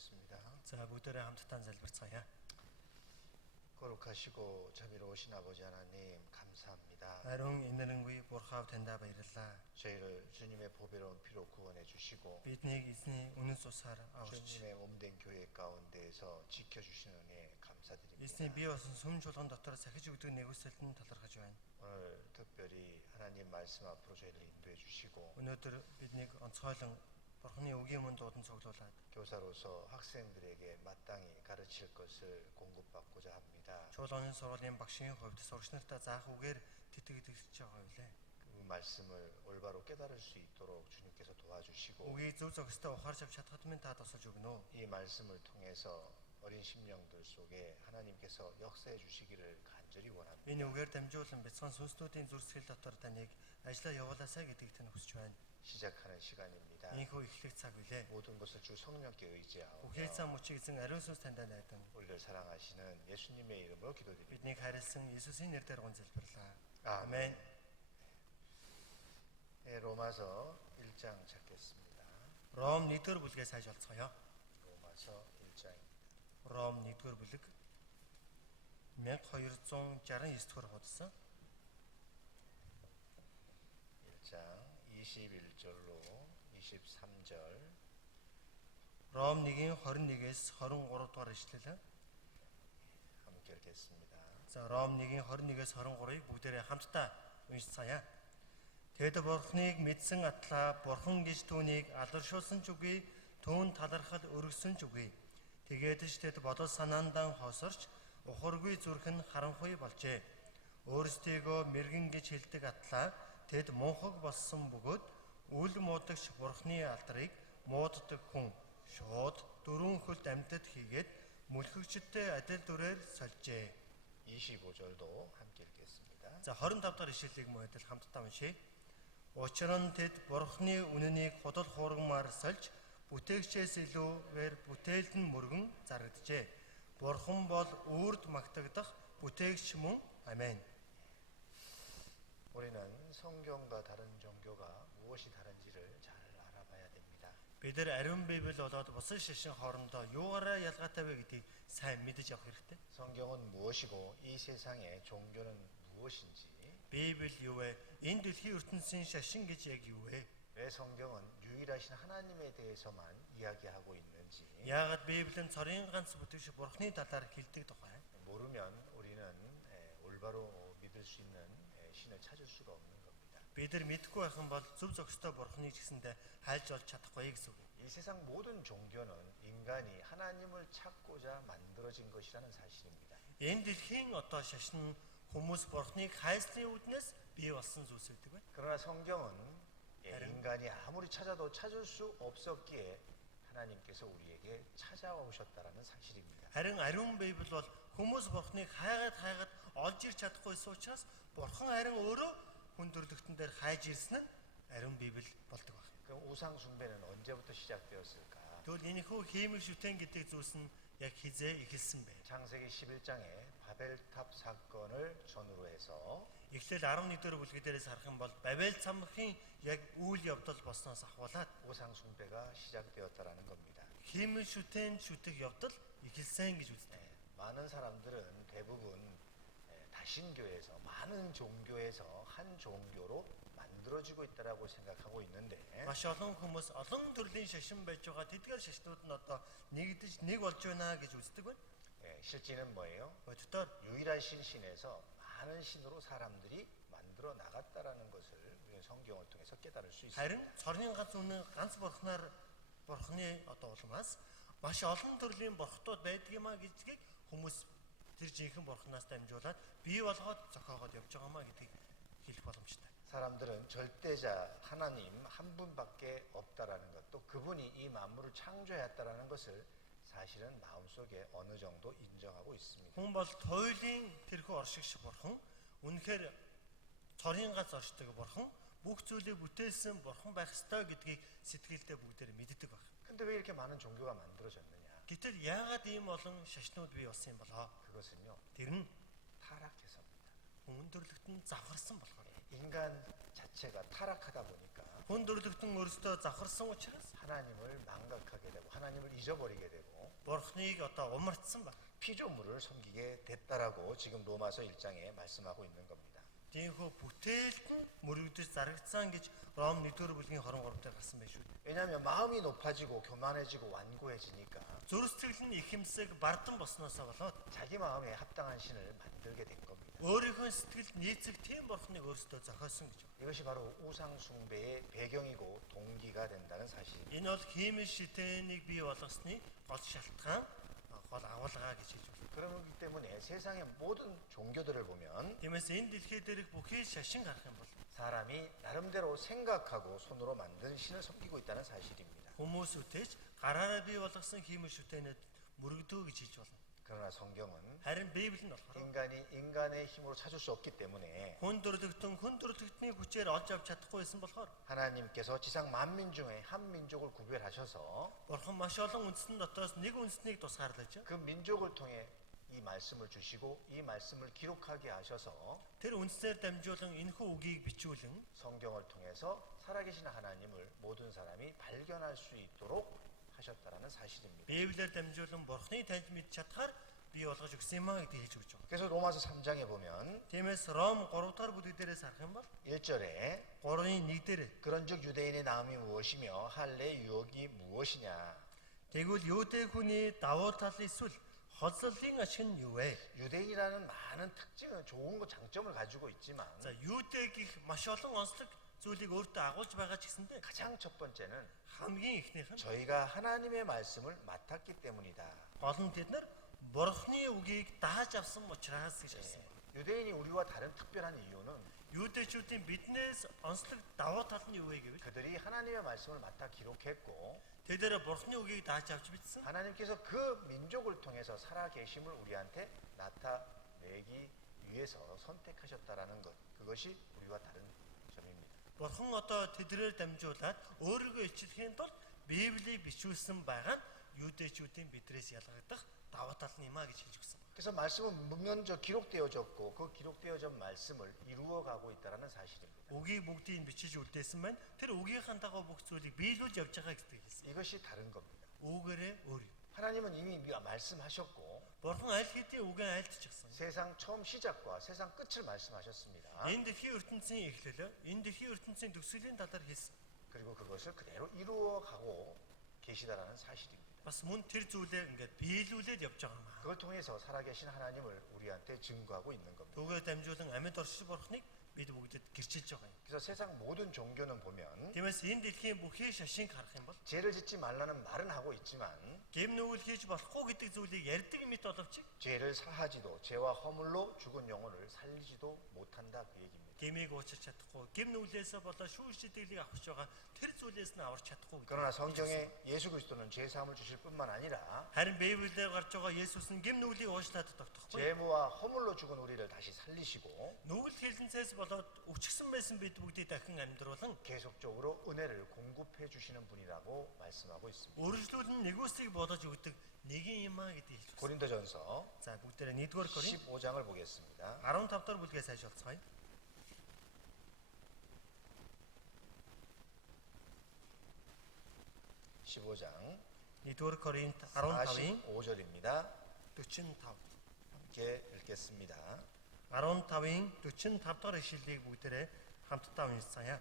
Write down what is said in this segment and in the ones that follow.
기도하겠습니다. 자, 모두를 함께 залбирцгаая. 거룩하시고 자비로우신 아버지 하나님 감사합니다. Ариун инэрэнгүй Бурхав таньда баярлалаа. 저희를 주님의 보배로운 피로 구원해 주시고 Биднийг эзний үнэн цусаар аварч 주님의 몸된 교회 가운데에서 지켜주시는 은혜 감사드립니다. эзний бие болсон сүм чуулган дотор сахиж өгдөг нэгүсэлд нь талархаж байна. 오늘 특별히 하나님 말씀 앞으로 저희를 인도해 주시고 Өнөөдөр биднийг онцгойлон Бурхны үгийн мөн дуудан цуглуулад 교사로서 학생들에게 마땅히 가르칠 것을 공급받고자 합니다. чуулганы сургуулийн багшийн хувьд сурагч нартаа заах үгээр тэтгэж байгаа билээ. 그 말씀을 올바로 깨달을 수 있도록 주님께서 도와주시고 Үгийг зөв зөвхөстэй ухаарч авч чадхад минь та тусалж өгнө. 이 말씀을 통해서 어린 심령들 속에 하나님께서 역사해 주시기를 간절히 원합니다. Энэ үгээр дамжуулан бяцхан сүнслүүдийн зүрсгэл дотор таныг ажиллаа явуулаасай гэдгийг тань хүсэж байна. 시작하는 시간입니다. Ийхүү эхлэх цаг билээ. 모든 것을 주 성령께 의지하고 Бүхэл зам мөчийг эзэн ариун сүнс таньда найдан. 우리를 사랑하시는 예수님의 이름으로 기도드립니다. Биднийг хайрлсан Иесусийн нэрээр гон залбирлаа. 아멘. 네, 로마서 1장 찾겠습니다. Ром 1-р бүлгээс хайж олцгоё. 로마서 1장입니다. Ром 1-р бүлэг 1269-р хуудас 1장 21절로 23절 Ром 1-ийн 21-ээс 23 дугаар ишлэл. 함께 읽겠습니다. За Ром 1-ийн 21-ээс 23-ыг бүгдээрээ хамтдаа уншицгаая. Тэд Бурхныг мэдсэн атлаа Бурхан гэж түүнийг алдаршуулсан ч үгүй, түүн талархал өргөсөн ч үгүй. Тэгээд ч тэд бодол санаандаа хосорч ухаргүй зүрх нь харанхуй болжээ. Өөрсдийгөө мэрэгэн гэж хэлдэг атлаа тэд мунхаг болсон бөгөөд үл муудагч Бурхны алдрыг мууддаг хүн шууд дөрвөн хөлт амьтад хийгээд мүлхэгчтэй адил дүрээр сольжээ. 25절도 함께 읽겠습니다. За 25 дахь ишлэлийг мөн адил хамтдаа уншъя. Учир нь тэд Бурхны үнэнийг худал хуурмаар сольж бүтээгчээс илүүгээр бүтээлд нь мөргөн зарагджээ. Бурхан бол үрд магтагдах бүтээгч мөн. 아멘. 우리는 성경과 다른 종교가 무엇이 다른지를 잘 알아봐야 됩니다. Бид нар ариун Библи болоод бусад шашин хоорондоо юугаараа ялгаатай вэ гэдгийг сайн мэдэж авах хэрэгтэй. 성경은 무엇이고 이 세상의 종교는 무엇인지, Библи юу вэ? Энэ дэлхийн ертөнцийн шашин гэж яг юу вэ? 왜 성경은 유일하신 하나님에 대해서만 이야기하고 있는지 Яагаад Библийн цорын ганц бүтээгч Бурхны талаар хэлдэг тухай? 모르면 우리는 올바로 믿을 수 있는 신을 찾을 수가 없는 겁니다. Бид нар мэдгүй байх юм бол зөв зөвхөстэй Бурхныг ч гэсэндээ хайлж олж чадахгүй гэсэн үг. 이 세상 모든 종교는 인간이 하나님을 찾고자 만들어진 것이라는 사실입니다. Энэ дэлхийн одоо шашин хүмүүс Бурхныг хайрлын үүднээс бий болсон зүйлс гэдэг байна. 그러나 성경은 인간이 아무리 찾아도 찾을 수 없었기에 하나님께서 우리에게 찾아오셨다라는 사실입니다. Харин ариун Библи бол хүмүүс Бурхныг хайгаад олж ирч чадахгүйсэн учраас Бурхан харин өөрөө хүн төрлөختөн дээр хайж ирсэн нь ариун Библи болдог байна. 그럼 우상 숭배는 언제부터 시작되었을까? Тэгвэл энэхүү хиймэл шүтэн гэдэг зүйлс нь яг хизээ эхэлсэн бэ? 창세기 11장에 바벨탑 사건을 전후로 해서 Эхлээл 11-р бүлгээрээс харах юм бол Бабел цамхын яг үйл явдал болсноос ахуулаад 우상 숭배가 시작되었다라는 겁니다. хиймэл шүтэн шүтэх явдал эхэлсэн гэж үздэг. 많은 사람들은 대부분 다신교에서 많은 종교에서 한 종교로 만들어지고 있다라고 생각하고 있는데 Маш олон хүмүүс олон төрлийн шашин байж байгаа тэдгээр шашнууд нь одоо нэгдэж нэг болж байна гэж үздэг байна. 실제는 뭐예요? Боддоор 유일하신 신에서 많은 신으로 사람들이 만들어 나갔다라는 것을 우리는 성경을 통해서 깨달을 수 있습니다. харин цорын ганц үнэн ганц Бурхны одоо улмаас маш олон төрлийн бурхтууд байдаг юмаа гэдгийг хүмүүс тэр жинхэнэ Бурханаас дамжуулаад бий болгоод зохиогоод явж байгаамаа гэдгийг хэлэх боломжтой. 사람들은 절대자 하나님 한 분밖에 없다라는 것, 또 그분이 이 만물을 창조했다라는 것을 사실은 마음속에 어느 정도 인정하고 있습니다. Хүн бол туйлын тэрхүү оршигч Бурхан, үнэхээр цорын ганц оршдог Бурхан, бүх зүйлийг бүтээсэн Бурхан байх ёстой гэдгийг сэтгэлдээ бүгдээр мэддэг байна. 근데 왜 이렇게 많은 종교가 만들어졌느냐? Гэтэл яагаад ийм олон шашнууд бий болсон юм болоо? 그것은요, Тэр нь 타락해서입니다. хүн төрлөختөнд завхарсан болохоор. 인간 자체가 타락하다 보니까 хүн төрлөختөн өөрсдөө завхарсан учраас 하나님을 망각하게 되고 하나님을 잊어버리게 되고 бурхныг одоо умартсан баг. 피조물을 섬기게 됐다라고 지금 로마서 1장에 말씀하고 있는 겁니다. Тиймээс бүтээлт нь мөрөгдөж зарагдсан гэж Ром 1-р бүлгийн 23 дээр гарсан байх шүү. 왜냐하면 마음이 높아지고 교만해지고 완고해지니까 Зүрх сэтгэл нь их юмсаг бардан босноосоо болоод 자기 마음에 합당한 신을 만들게 된 겁니다. өөрийнхөө сэтгэлд нийцэх тийм бурхныг өөрсдөө зохиосон гэж байна. 이것이 바로 우상 숭배의 배경이고 동기가 된다는 사실입니다. Энэ бол хиймэл шитээнийг бий болгосны гол шалтгаан, гол агуулга гэж хэлж байна. 그렇기 때문에 세상의 모든 종교들을 보면 Тиймээс энэ дэлхий дээрх бүхий шашин гарах юм бол 사람이 나름대로 생각하고 손으로 만든 신을 섬기고 있다는 사실입니다. хүмүүс үтээж гараараа бий болгосон хиймэл шүтээнэд мөрөгдөө гэж хэлж болно. 그러나 성경은 Харин Библи нь болохоор 인간이 인간의 힘으로 찾을 수 없기 때문에 хүн төрлөختний хүчээр олж авч чадахгүй байсан болохоор 하나님께서 지상 만민 중에 한 민족을 구별하셔서 Бурхан маш олон үндэстэн дотроос нэг үндэстнийг тусгаарлаж 그 민족을 통해 이 말씀을 주시고 이 말씀을 기록하게 하셔서 тэр үндэснээр дамжуулан энэхүү үгийг бичүүлэн 성경을 통해서 살아계신 하나님을 모든 사람이 발견할 수 있도록 하셨다라는 사실입니다. Библиэр дамжуулан Бурханыг таньж мэдж чадхаар бий болгож өгсөн юм аа гэдэг хэлж өгч байгаа. 그래서 로마서 3장에 보면 Тиймээс Ром 3 дугаар бүлэг дээрээс харах юм бол 1절에 3-ын 1 дээр 그런즉 유대인의 나음이 무엇이며 할례 유혹이 무엇이냐. тэгвэл юудэ хүний давуу тал эсвэл хоцлолын ашиг нь юу вэ? 유대인이라는 많은 특징은 좋은 거 장점을 가지고 있지만 За юудэ гэх маш олон онцлог зүйлийг өөртөө агуулж байгаа ч гэсэндэ 가장 첫 번째는 хамгийн ихнийх нь 저희가 하나님의 말씀을 맡았기 때문이다. гол нь тэд нар Бурхны үгийг дааж авсан учраас гэж хэлсэн. 유대인이 우리와 다른 특별한 이유는 Юудэчүүдийн биднээс онцлог давуу тал нь юу вэ гэвэл 그들이 하나님의 말씀을 맡아 기록했고 тэдээр Бурхны үгийг дааж авч бичсэн. 하나님께서 그 민족을 통해서 살아계심을 우리한테 나타내기 위해서 선택하셨다라는 것, 그것이 우리와 다른 점입니다. Бурхан одоо тэдрээр дамжуулаад өөрийгөө илчлэхийн тулд Библийг бичүүлсэн байгаа нь юудэчүүдийн бидрээс ялгагдах давуу тал нь юм а гэж хэлж өгсөн. 그래서 말씀은 먼저 기록되어졌고 그 기록되어진 말씀을 이루어가고 있다는 사실입니다. Үгийг бүгдийг бичиж үлдээсэн байна. Тэр үгийнхэн дагуу бүх зүйлийг биелүүлж явж байгаа гэдэг хэлсэн. 이것이 다른 겁니다. Үгээрээ өөр юм. 하나님은 이미 말씀하셨고 Бурхан аль хэдийн үгээ айлтчихсан. 세상 처음 시작과 세상 끝을 말씀하셨습니다. Энэ дэлхийн ертөнцийн эхлэл, энэ дэлхийн ертөнцийн төгсгөлийн талаар хэлсэн. 그리고 그것을 그대로 이루어가고 계시다라는 사실입니다. Бас мөн тэр зүйлээ ингээд биелүүлээд явж байгаа юм аа. 그걸 통해서 살아계신 하나님을 우리한테 증거하고 있는 겁니다. Түүгээр дамжуулан амьд оршил Бурханыг бид бүгдэд гэрчилж байгаа юм. 그래서 세상 모든 종교는 보면 Тиймээс энэ дэлхийн бүхий шашинг харах юм бол 죄를 짓지 말라는 말은 하고 있지만 гэм нүгэл хийж болохгүй гэдэг зүйлийг ярьдаг мэт боловч 죄를 사하지도 죄와 허물로 죽은 영혼을 살리지도 못한다 그 얘기입니다. гэмийг уучлах чадахгүй, гэм нүглээсээ болоо шүүл шидэглийг авах гэж байгаа тэр зүйлээс нь аварч чадахгүй. 그러나 성경에 예수 그리스도는 죄 사함을 주실 뿐만 아니라 Харин Библиэр гарч байгаа Есүс нь гэм нүглийг уучлаад тогтохгүй. 죄무와 허물로 죽은 우리를 다시 살리시고 Нүгэл хэлэнцээс болоод өвчгсөн байсан бид бүгдийг дахин амьдруулан 계속적으로 은혜를 공급해 주시는 분이라고 말씀하고 있습니다. өөрчлөлн нэгүсийг бодож өгдөг нэгэн юм аа гэдэг хэлж байна. 고린도전서 За бүгдээрээ 1-р Коринт 15장을 보겠습니다. 15 дахь бүлгээс хайж олцгоё. 15장 1-р Коринт 15-ийн 45절입니다. 45. 함께 읽겠습니다. 15-ийн 45 дахь ишлэлийг бүгдээрээ хамтдаа уншицгаая.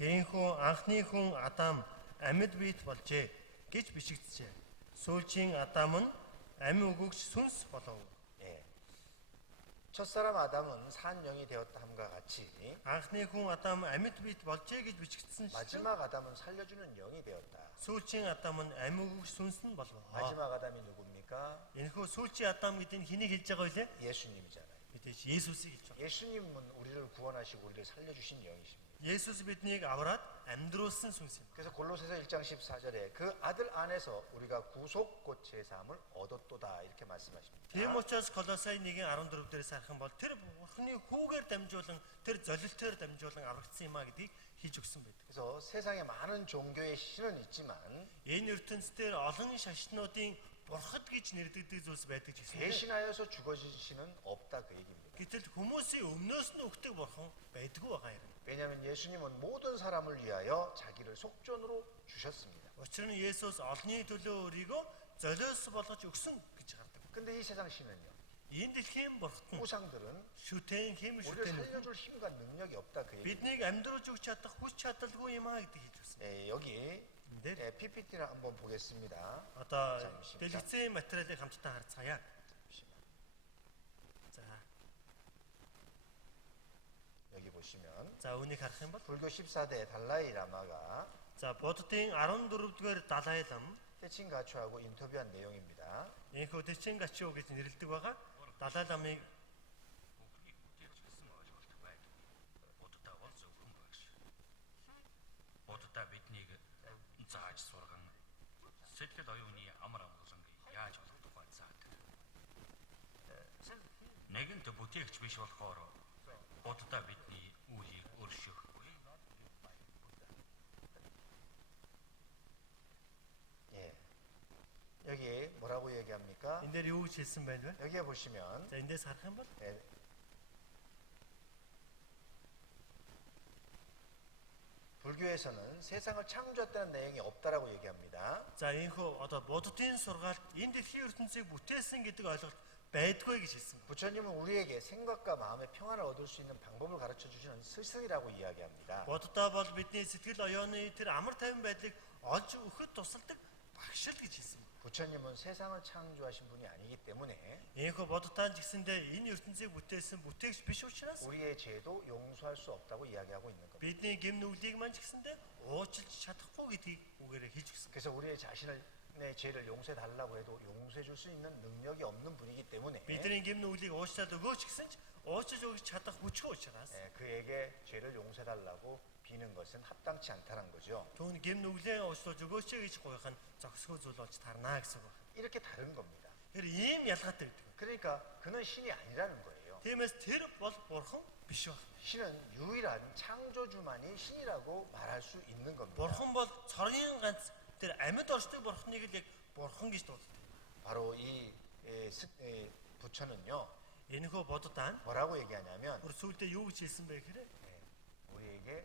Тээнхүү анхны хүн Адам амьд биет болжээ гэж бичигджээ. Сүүлчийн Адам нь амь өгөгч сүнс болов. 예. 첫사람 아담은 산 영이 되었다 함과 같이 Анхны хүн Адам амьд биет болжээ гэж бичигдсэн шүү. 마지막 아담은 살려주는 영이 되었다. Сүүлчийн Адам нь амь өгөгч сүнс нь болов. 마지막 아담이 누굽니까? Энэхүү сүүлчийн Адам гэдэг нь хэнийг хэлж байгаа вэ? 예수님이잖아요. Мэдээж Есүсийг хэлж байгаа. 예수님은 우리를 구원하시고 우리를 살려주신 영이십니다. Есүс биднийг авраад амьдруулсан сүнс юм. 그래서 골로새서 1장 14절에 그 아들 안에서 우리가 구속 곧 제사함을 얻었도다 이렇게 말씀하십니다. Тийм учраас Колосай 1:14 дээрээс харах юм бол тэр Бурхны хүүгээр дамжуулан тэр золилтоор дамжуулан аврагдсан юм а гэдгийг хийж өгсөн байдаг. 그래서 세상에 많은 종교의 신은 있지만 Энэ ертөнцийн олон шашнуудын бурхад гэж нэрлэгдэх зүйлс байдаг ч гэсэн. 대신하여서 죽어진 신은 없다 그 얘기입니다. Гэтэл хүмүүсийн өмнөөс нь өгдөг бурхан байдгүй байгаа юм. 왜냐하면 예수님은 모든 사람을 위하여 자기를 속전으로 주셨습니다. Учир нь Есүс олонний төлөө өөрийгөө золиос болгож өгсөн гэж хардаг. 근데 이 세상 신은요. Энэ дэлхийн бурхад нь 우상들은 шүтэн хэмээн 우리를 шүтэн 살려줄 힘과 능력이 없다 그 얘기. биднийг амьдруулж өгч чадах хүч чадалгүй юм аа гэдэг хэлж байна. 여기 Энд дээр PPT를 한번 보겠습니다. одоо 잠시만요. дэлгэцийн материалыг хамтдаа харцгаая. 잠시만. За. 여기 보시면 За үүнийг харах юм бол 불교 14대 달라이 라마가 за буддын 14-р далай лам 태칭 가추하고 인터뷰한 내용입니다. энэхүү Тэчин Гачио гэж нэрлэдэг байгаа. Далай ламыг Бүгдийг үтээвч гэсэн ойлгуулт байдаг. Буддаа бол зөвхөн багш. Буддаа биднийг зааж сурган сэтгэл оюуны амар амгаланг яаж болох тухай заадаг. Нэгэнт бүтээгч биш болохоор Буддаа бидний үлийг өршөөхгүй. 예. 여기 뭐라고 얘기합니까? энэ дээр юу гэж хэлсэн байна вэ? 여기에 보시면 За эндээс харах юм бол 예, 불교에서는 세상을 창조했다는 내용이 없다라고 얘기합니다. за энэхүү одоо буддын сургаалт энэ дэлхийн ертөнцийг бүтээсэн гэдэг ойлголт байдгүй гэж хэлсэн. 부처님은 우리에게 생각과 마음의 평안을 얻을 수 있는 방법을 가르쳐 주시는 스승이라고 이야기합니다. Буддаа бол бидний сэтгэл оюуны тэр амар тайван байдлыг олж өгөхөд тусалдаг багш л гэж хэлсэн. 부처님은 세상을 창조하신 분이 아니기 때문에 Энэхүү буддаа ч гэсэндээ энэ ертөнцийг бүтээсэн бүтээгч биш учраас 우리의 죄도 용서할 수 없다고 이야기하고 있는 겁니다. бидний гэм нүглийг маань ч гэсэндээ уучлж чадахгүй гэдгийг үгээрээ хэлж өгсөн. 그래서 우리의 자신의 죄를 용서해 달라고 해도 용서해 줄 수 있는 능력이 없는 분이기 때문에 бидний гэм нүглийг уучлаад өгөөч гэсэн ч уучлж өгч чадах хүчгүй учраас 그에게 죄를 용서해 달라고 비는 것은 합당치 않다는 거죠. түүн гэм нүглээ уучлж өгөөч гэж гуйх нь зохисгүй зүйл болж тарнаа гэсэн үг. 이렇게 다른 겁니다. Тэр ийм ялгаатай байдаг. 그러니까 그는 신이 아니라는 거예요. Тиймээс тэр бол бурхан биш баг. 신은 유일한 창조주만이 신이라고 말할 수 있는 겁니다. Бурхан бол цорын ганц тэр амьд оршдог бурханыг л яг бурхан гэж дууддаг. 바로 부처는요 Энэхүү буддаа 뭐라고 얘기하냐면 бүр сүултээ юу гэж хэлсэн бэ гэхээр 우리에게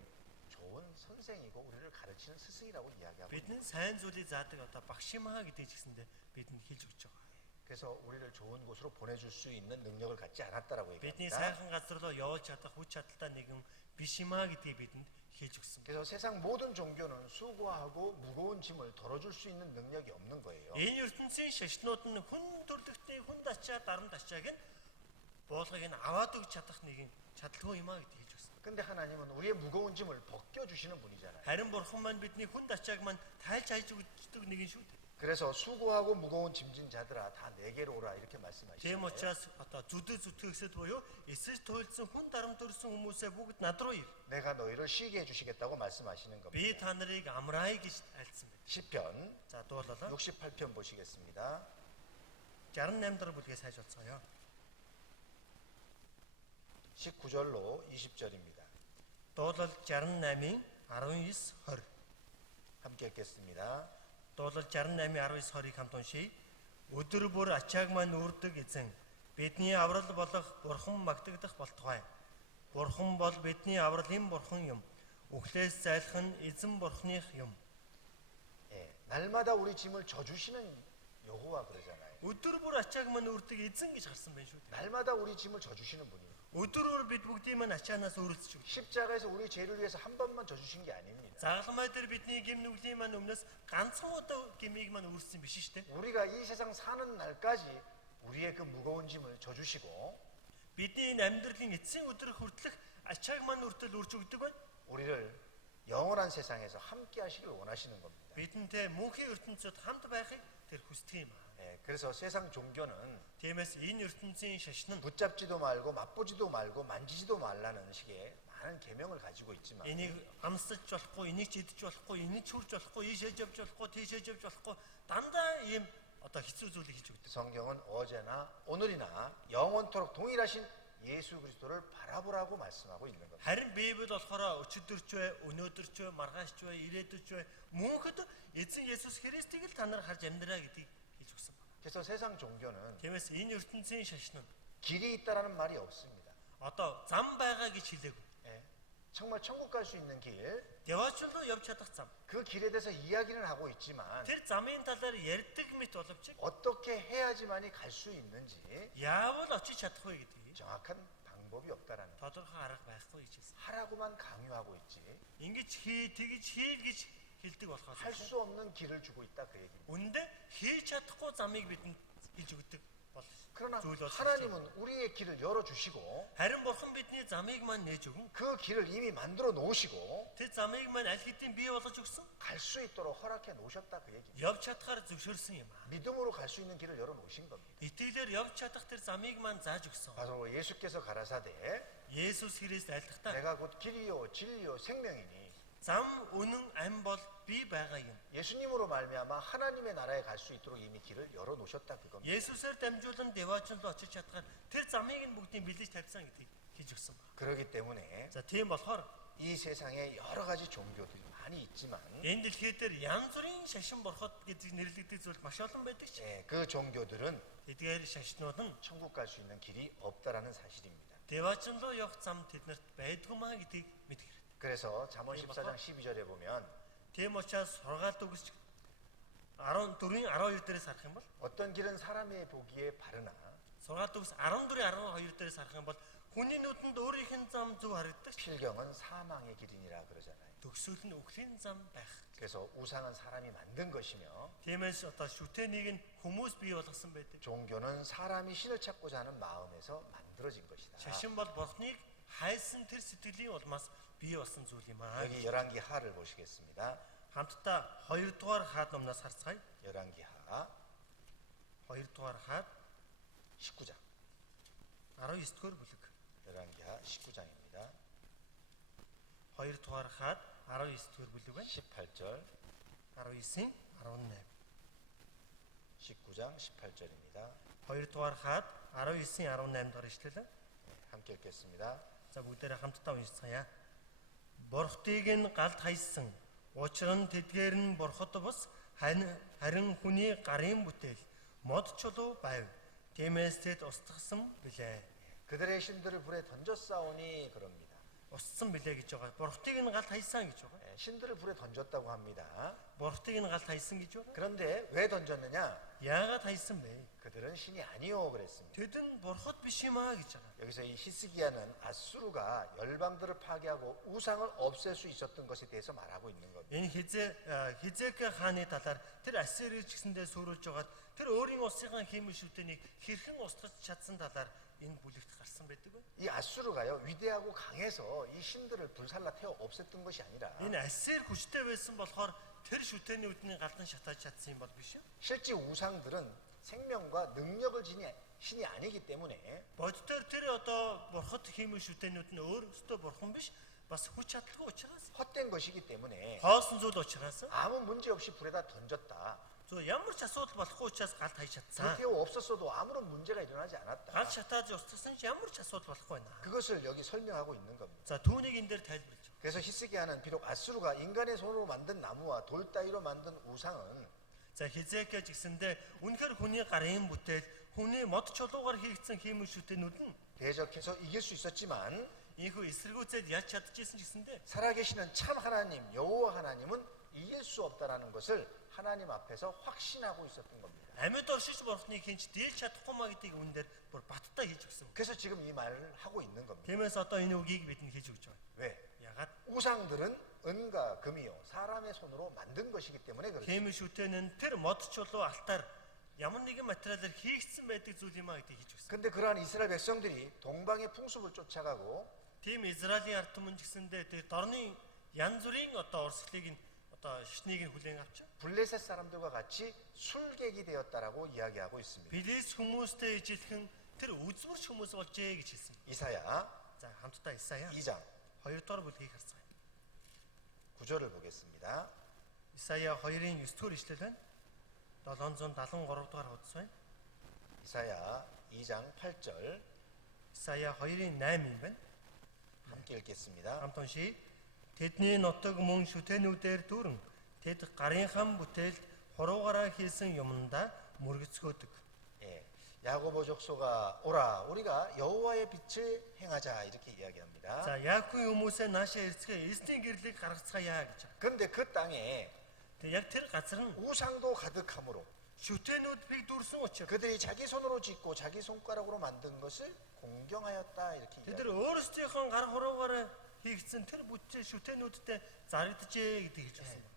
좋은 선생이고 우리를 가르치는 스승이라고 이야기하고 бидний сайн зүйлийг заадаг одоо багш юм аа гэдэг ч гэсэндээ бидэнд хэлж өгч байгаа. 그래서 우리를 좋은 곳으로 보내줄 수 있는 능력을 갖지 않았다라고 Бидний 얘기합니다. сайхан газар руу явуулж чадах хүч чадалтай нэгэн биш юм аа гэдгийг бидэнд хэлж өгсөн. 그래서 세상 모든 종교는 수고하고 무거운 짐을 덜어줄 수 있는 능력이 없는 거예요. Энэ ертөнцийн шашнууд нь хүн төрлөختний хүн дачаа дарамт ачааг нь буулгыг нь аваад өгч чадах нэгэн чадalгүй юм аа гэдгийг хэлж өгсөн. 근데 하나님은 우리의 무거운 짐을 벗겨주시는 분이잖아요. Харин бурхан маань бидний хүн дачааг маань тайлж хайж өгдөг нэгэн шүү дээ. 그래서 수고하고 무거운 짐진 자들아 다 내게로 오라 이렇게 Тийм 말씀하시잖아요. учраас одоо зүдэ зүтгэгсэд буюу эсэж туйлдсан хүн дарамт төрсэн хүмүүсээ бүгд над руу ир. 내가 너희를 쉬게 해주시겠다고 말씀하시는 Би 겁니다. та нарыг амраая гэж альцсан байна. 시편 За дуулалаа 68편 보시겠습니다. 68 дахь бүлгээс хайж болцгоё. 19절로 20절입니다. Дуулал 68-ийн 19 20. 함께 읽겠습니다. Дуулал 68-ийн 19 20-ыг хамт уншийе. Өдөр бүр ачааг маань үрдэг эзэн бидний аврал болох бурхан магтагдах болтугай. Бурхан бол бидний авралын бурхан юм. Өглөөс зайлах нь эзэн бурханых юм. 예, 날마다 우리 짐을 져주시는 여호와 그러잖아요. Өдөр бүр ачааг маань үрдэг эзэн гэж харсан байх шүү дээ. 날마다 우리 짐을 져주시는 분이에요. Өдөр бүр бид бүгдийн маань ачаанаас өөрөлдсөн. 십자가에서 우리 죄를 위해서 한 번만 져주신 게 아닙니다. Загалмай дээр бидний гэм нүглийн маань өмнөөс ганцхан удаа гэмийг маань үүссэн биш шүү дээ. 우리가 이 세상 사는 날까지 우리의 그 무거운 짐을 져주시고 Бидний энэ амьдралын эцсийн өдөр хүртэлх ачааг маань үртэл үрж өгдөг байна. 우리를 영원한 세상에서 함께 하시길 원하시는 겁니다. Бидэнтэй мөнхийн ертөнцид хамт байхыг тэр хүсдэг юм аа. 예, 그래서 세상 종교는 Тиймээс энэ ертөнцийн шашин нь 붙잡지도 말고 맛보지도 말고 만지지도 말라는 식의 많은 계명을 가지고 있지만 энийг амсаж болохгүй, энийг ч идэж болохгүй, энийг ч хүрж болохгүй, ийшээж явж болохгүй, тийшээж явж болохгүй дандаа ийм одоо хэцүү зүйлийг хийж өгдөг. 성경은 어제나 오늘이나 영원토록 동일하신 예수 그리스도를 바라보라고 말씀하고 있는 겁니다. Харин Библи болохоор өчигдөрч бай, өнөөдөрч бай, маргаашч бай, ирээдүйч бай мөнхөд эзэн Есүс Христийг л та нар харж амьдраа гэдгийг хэлж өгсөн байна. 그래서 세상 종교는 Тиймээс энэ ертөнцийн шашин нь 길이 있다라는 말이 없습니다. одоо зам байгаа гэж хэлээгүй. 예, 정말 천국 갈 수 있는 길, Деваачлуу явж чадах зам. 그 길에 대해서 이야기는 하고 있지만 Тэр замын талаар ярьдаг мэт боловч 어떻게 해야지만이 갈 수 있는지 яавал очиж чадах вэ гэдгийг 정확한 방법이 없다라는 거. тодорхой арга байхгүй гэж хэлсэн. 하라고만 강요하고 있지 Ингэж хий, тэгж хий гэж хэлдэг болохоор 할 수 없는 길을 주고 있다 그 얘기입니다. үндэ хийж чадахгүй замыг бидэнд хэлж өгдөг бол 그러나 зүйл болж 하나님은 우리의 길을 열어주시고 харин бурхан бидний замыг маань нээж өгөн 그 길을 이미 만들어 놓으시고 тэр замыг маань аль хэдийн бий болгож өгсөн 갈 수 있도록 허락해 놓으셨다 그 얘기입니다. явж чадхаар зөвшөөрсөн юм аа. 믿음으로 갈 수 있는 길을 열어 놓으신 겁니다. Итгэлээр явж чадах тэр замыг маань зааж өгсөн. 바로 예수께서 가라사대 Есүс Христ айлтгата 내가 곧 길이요 진리요 생명이니 зам үнэн ам бол би байгаа юм. 예수님으로 말미암아 하나님의 나라에 갈 수 있도록 이미 길을 열어 놓으셨다 그겁니다. Есүсээр дамжуулан деваачин руу очиж чадхаар тэр замыг нь бүгдийг бэлдэж тавьсан гэдгийг хийж өгсөн байна. 그렇기 때문에 За тийм болохоор 이 세상에 여러 가지 종교들이 많이 있지만 энэ дэлхий дээр янз бүрийн шашин борхот гэдэг нэрлэгдэх зүйл маш олон байдаг ч 그 종교들은 эдгээр шашнууд нь 천국 갈 수 있는 길이 없다라는 사실입니다. деваачин руу явах зам тэднэрт байдгүймаа гэдгийг мэдэх хэрэгтэй. 그래서 잠언 14장 12절에 보면 Тийм учраас сургаалт үгс 14-ийн 12 дээрээс харах юм бол 어떤 길은 사람의 보기에 바르나 сургаалт үгс 14-ийн 12 дээрээс харах юм бол хүний нүдэнд өөрийнх нь зам зөв харагддаг. 필경은 사망의 길이니라 그러잖아요. Төгсөл нь үхлийн зам байх. 그래서 우상은 사람이 만든 것이며 Тиймээс одоо шүтэнийг нь хүмүүс бий болгосон байдаг. 종교는 사람이 신을 찾고자 하는 마음에서 만들어진 것이다. Шашин бол бурхныг хайсан тэр сэтгэлийн улмаас бий болсон зүйл юм аа. 여기 열왕기 하를 보시겠습니다. Хамтдаа 2 дугаар хаад номноос харцгаая. 열왕기 하 2 дугаар хаад 19장. 19 дугаар бүлэг. 열왕기 하 19장입니다. 2 дугаар хаад 19 дугаар бүлэг байна. 18절, 19-ийн 18. 19장 18절입니다. 2 дугаар хаад 19-ийн 18 дахь ишлэл. 함께 읽겠습니다. За бүгдээрээ хамтдаа уншицгаая. Бурхтыг нь галд хайсан. Учир нь тэдгээр нь бурхад бус харин хүний гарын бүтээл мод чулуу байв. Тиймээс тэд устгасан билээ. 그들의 신들을 불에 던졌사오니 그럽니다. Устсан билээ гэж байгаа. Бурхтыг нь галд хайсан гэж байгаа. 신들을 불에 던졌다고 합니다. Бурхтыг нь галд хайсан гэж байгаа. 그런데 왜 던졌느냐? Яагаад хайсан бэ? 그들은 신이 아니요 그랬습니다. Тэд нь бурхад биш юм аа гэж байгаа. 여기서 이 히스기야는 아수르가 열방들을 파괴하고 우상을 없앨 수 있었던 것에 대해서 말하고 있는 겁니다. Энэ Хизек хааны талаар тэр Ассирыг ч гэсэндээ сүрүүлж байгаад тэр өөрийн улсынхаа хиймэл шүтэнийг хэрхэн устгаж чадсан талаар энэ бүлэгт гарсан байдаг байна. 이 아수르가요 위대하고 강해서 이 신들을 불살라 태워 없앴던 것이 아니라 Энэ Ассир хүчтэй байсан болохоор тэр шүтэний үдний галдан шатааж чадсан юм бол биш үү? 실제 우상들은 생명과 능력을 지닌 신이 아니기 때문에 Боддоор тэр одоо бурхад хиймэл шүтэнүүд нь өөрөөсөө бурхан биш бас хүч чадалгүй учраас 헛된 것이기 때문에 хоосон зүйл учраас 아무 문제 없이 불에다 던졌다. зөв ямар ч асуудал болохгүй учраас галд хайж 불 чадсан. 태워 없었어도 아무런 문제가 일어나지 않았다. Галд шатааж устгасан ч ямар ч асуудал болохгүй байна. 그것을 여기 설명하고 있는 겁니다. За түүнийг энэ дээр тайлбарлаж байна. 그래서 히스기야는 비록 아수르가 인간의 손으로 만든 나무와 돌 따위로 만든 우상은 За Хизекия ч гэсэндээ үнэхээр хүний гарын бүтээл, хүний мод чулуугаар хийгдсэн хиймэл шүтэнүүд нь 대적해서 이길 수 있었지만 ийхүү эсэргүүцээд ялж чадчихсэн ч гэсэндээ 살아계시는 참 하나님 여호와 하나님은 이길 수 없다라는 것을 하나님 앞에서 확신하고 있었던 겁니다. амьд оршиж бурхныг хинч дийлж чадахгүй маа гэдгийг үүн дээр бүр баттай хийж өгсөн. 그래서 지금 이 말을 하고 있는 겁니다. Тиймээс одоо энэ үгийг бидэнд хийж өгч байгаа. 왜? Ягаад 우상들은 은과 금이요 사람의 손으로 만든 것이기 때문에 그렇습니다. хиймэл шүтэн нь тэр мод чулуу алтаар ямар нэгэн материалаар хийгдсэн байдаг зүйл юм аа гэдгийг хийж өгсөн. 근데 그러한 이스라엘 백성들이 동방의 풍습을 쫓아가고 Тийм Израилийн ард түмэн ч гэсэндээ тэр дорны янз бүрийн одоо орслыг нь одоо шишнийг нь хүлээн авч 블레셋 사람들과 같이 술객이 되었다라고 이야기하고 있습니다. Билис хүмүүстэй ижилхэн тэр үзмэрч хүмүүс болжээ гэж хэлсэн. 이사야 За хамтдаа Исая 2장 2 дугаар бүлгийг харцгаая. 9절을 보겠습니다. Исая 2-ын 9 дугаар ишлэл байна. 773 дугаар хуудас байна. 이사야 2장 8절 Исая 2-ын 8 юм байна. 함께 읽겠습니다. Хамт уншийе. Тэдний нутаг мөн шүтэнүүдээр дүүрэн тэд гарынхан бүтээлд хоруугаараа хийсэн юмдаа мөргөцгөөдөг. 예, 야고보 족소가 오라 우리가 여호와의 빛을 행하자 이렇게 이야기합니다. За яагүй хүмүүсээ наашаа ирцгээ эзний гэрлийг гаргацгаая гэж. 그런데 그 땅에 Тэг яг тэр газар нь 우상도 가득하므로 шүтэнүүд бийг дүүрсэн учраас 그들이 자기 손으로 짓고 자기 손가락으로 만든 것을 공경하였다 이렇게 тэд 이야기합니다. өөрсдийнхөө гар хоруугаараа хийгдсэн тэр бүтцээ шүтэнүүдтэй зарагдажээ гэдэг хэлж байна.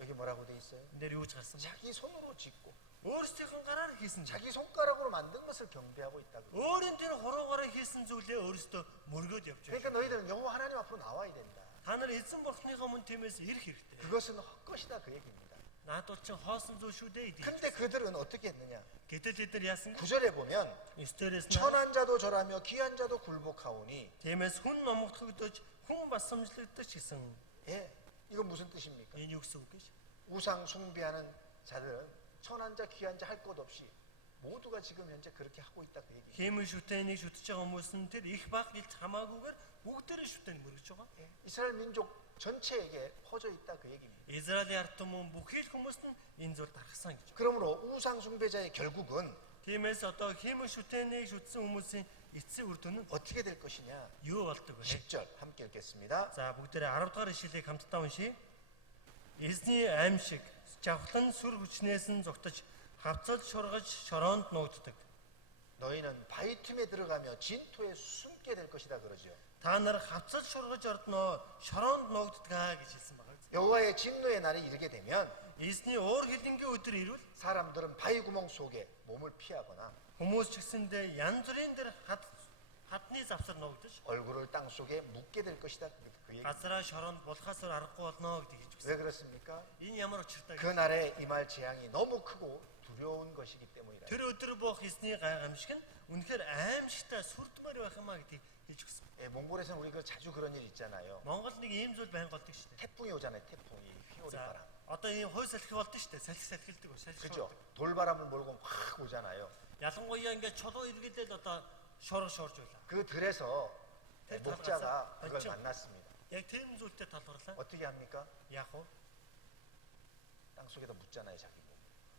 여기 뭐라고 돼 있어요? Энд юу гэж гарсан бэ? 자기 손으로 짓고 өөрсдийнхөө гараар хийсэн. 자기 손가락으로 만든 것을 경배하고 있다고. өөрийн тэр хоруугаараа хийсэн зүйлээ өөрсдөө мөргөөд явж 그러니까 байна. 너희들은 여호와 하나님 앞으로 나와야 된다. Та нар эзэн бурхныхоо мөн тиймээс ирэх хэрэгтэй. 그것은 헛것이다 그 얘기입니다. Наадуул чинь хоосон зүйл шүү дээ. 근데 그들은 어떻게 했느냐? Гэтэл эдгээр яасан? 9절에 보면 9-дээрээс нь 천한 자도 절하며 귀한 자도 굴복하오니 тиймээс хүн номогдогдож хүн басамжлагдаж гэсэн 예, 이건 무슨 뜻입니까? энэ юу гэсэн үг гэж? 우상 숭배하는 자들은 천한 자 귀한 자 할 것 없이 모두가 지금 현재 그렇게 하고 있다 그 얘기예요. Хэмээ шүтэнийг шүтэж байгаа хүмүүс нь тэр их баг гэлт хамаагүйгээр бүгдээрээ шүтэн мөргөж байгаа. 예, 이스라엘 민족 전체에게 퍼져 있다 그 얘기입니다. Израилийн ард түмэн бүхий л хүмүүс нь энэ зүйл дарахсан гэж. 그러므로 우상 숭배자의 결국은 Тиймээс одоо хэмээ шүтэнийг шүтсэн хүмүүсийн эцсийн үр дүн нь 어떻게 될 것이냐? юу болдог вэ? 10절 함께 읽겠습니다. За бүгдээрээ 10 дугаар ишлэлийг хамтдаа уншийе. Эзний аимшиг жавхлан сүр хүчнээс нь зогтож хавцал шургаж шороонд нуугддаг. 너희는 바위 틈에 들어가며 진토에 숨게 될 것이다 그러죠. Та нар хавцал шургаж ордноо шороонд нуугддаг гэж хэлсэн байна. 여호와의 진노의 날이 이르게 되면 Эзний уур хилэнгийн өдөр ирвэл 사람들은 바위 구멍 속에 몸을 피하거나 хүмүүс ч гэсэндээ янз бүрийн дэр хадны завсар нуугдаж 얼굴을 땅 속에 묻게 될 것이다 그 얘기. газараа шороонд булхасаар аргагүй болно гэдэг хэлж 왜 өгсөн. 그렇습니까? Энэ ямар учиртай 그 날에 임할 재앙이 너무 크고 두려운 것이기 때문이라. тэр өдөр бох эзний гайхамшиг нь үнэхээр аимшигтай сүрдмээр байх юмаа гэдгийг хэлж өгсөн. 예, 몽골에서는 우리 자주 그런 일 있잖아요. Монголд нэг ийм зүйл байн голдог шүү дээ. 태풍이 오잖아요. 태풍이 휘오리 За 바람. одоо ийм хой салхи болдог шүү дээ. Салхилдэг ба салхи. 그죠? 돌바람을 몰고 확 오잖아요. Ялангуяа ингээд чулуу эргэлдэл одоо шорж байлаа. 그 들에서 네, 목자가 그걸 그렇죠. 만났습니다. Яг тийм зүйлтэй талбарлаа. 어떻게 합니까? Яг уу. 땅 속에다 묻잖아요, 자기 몸.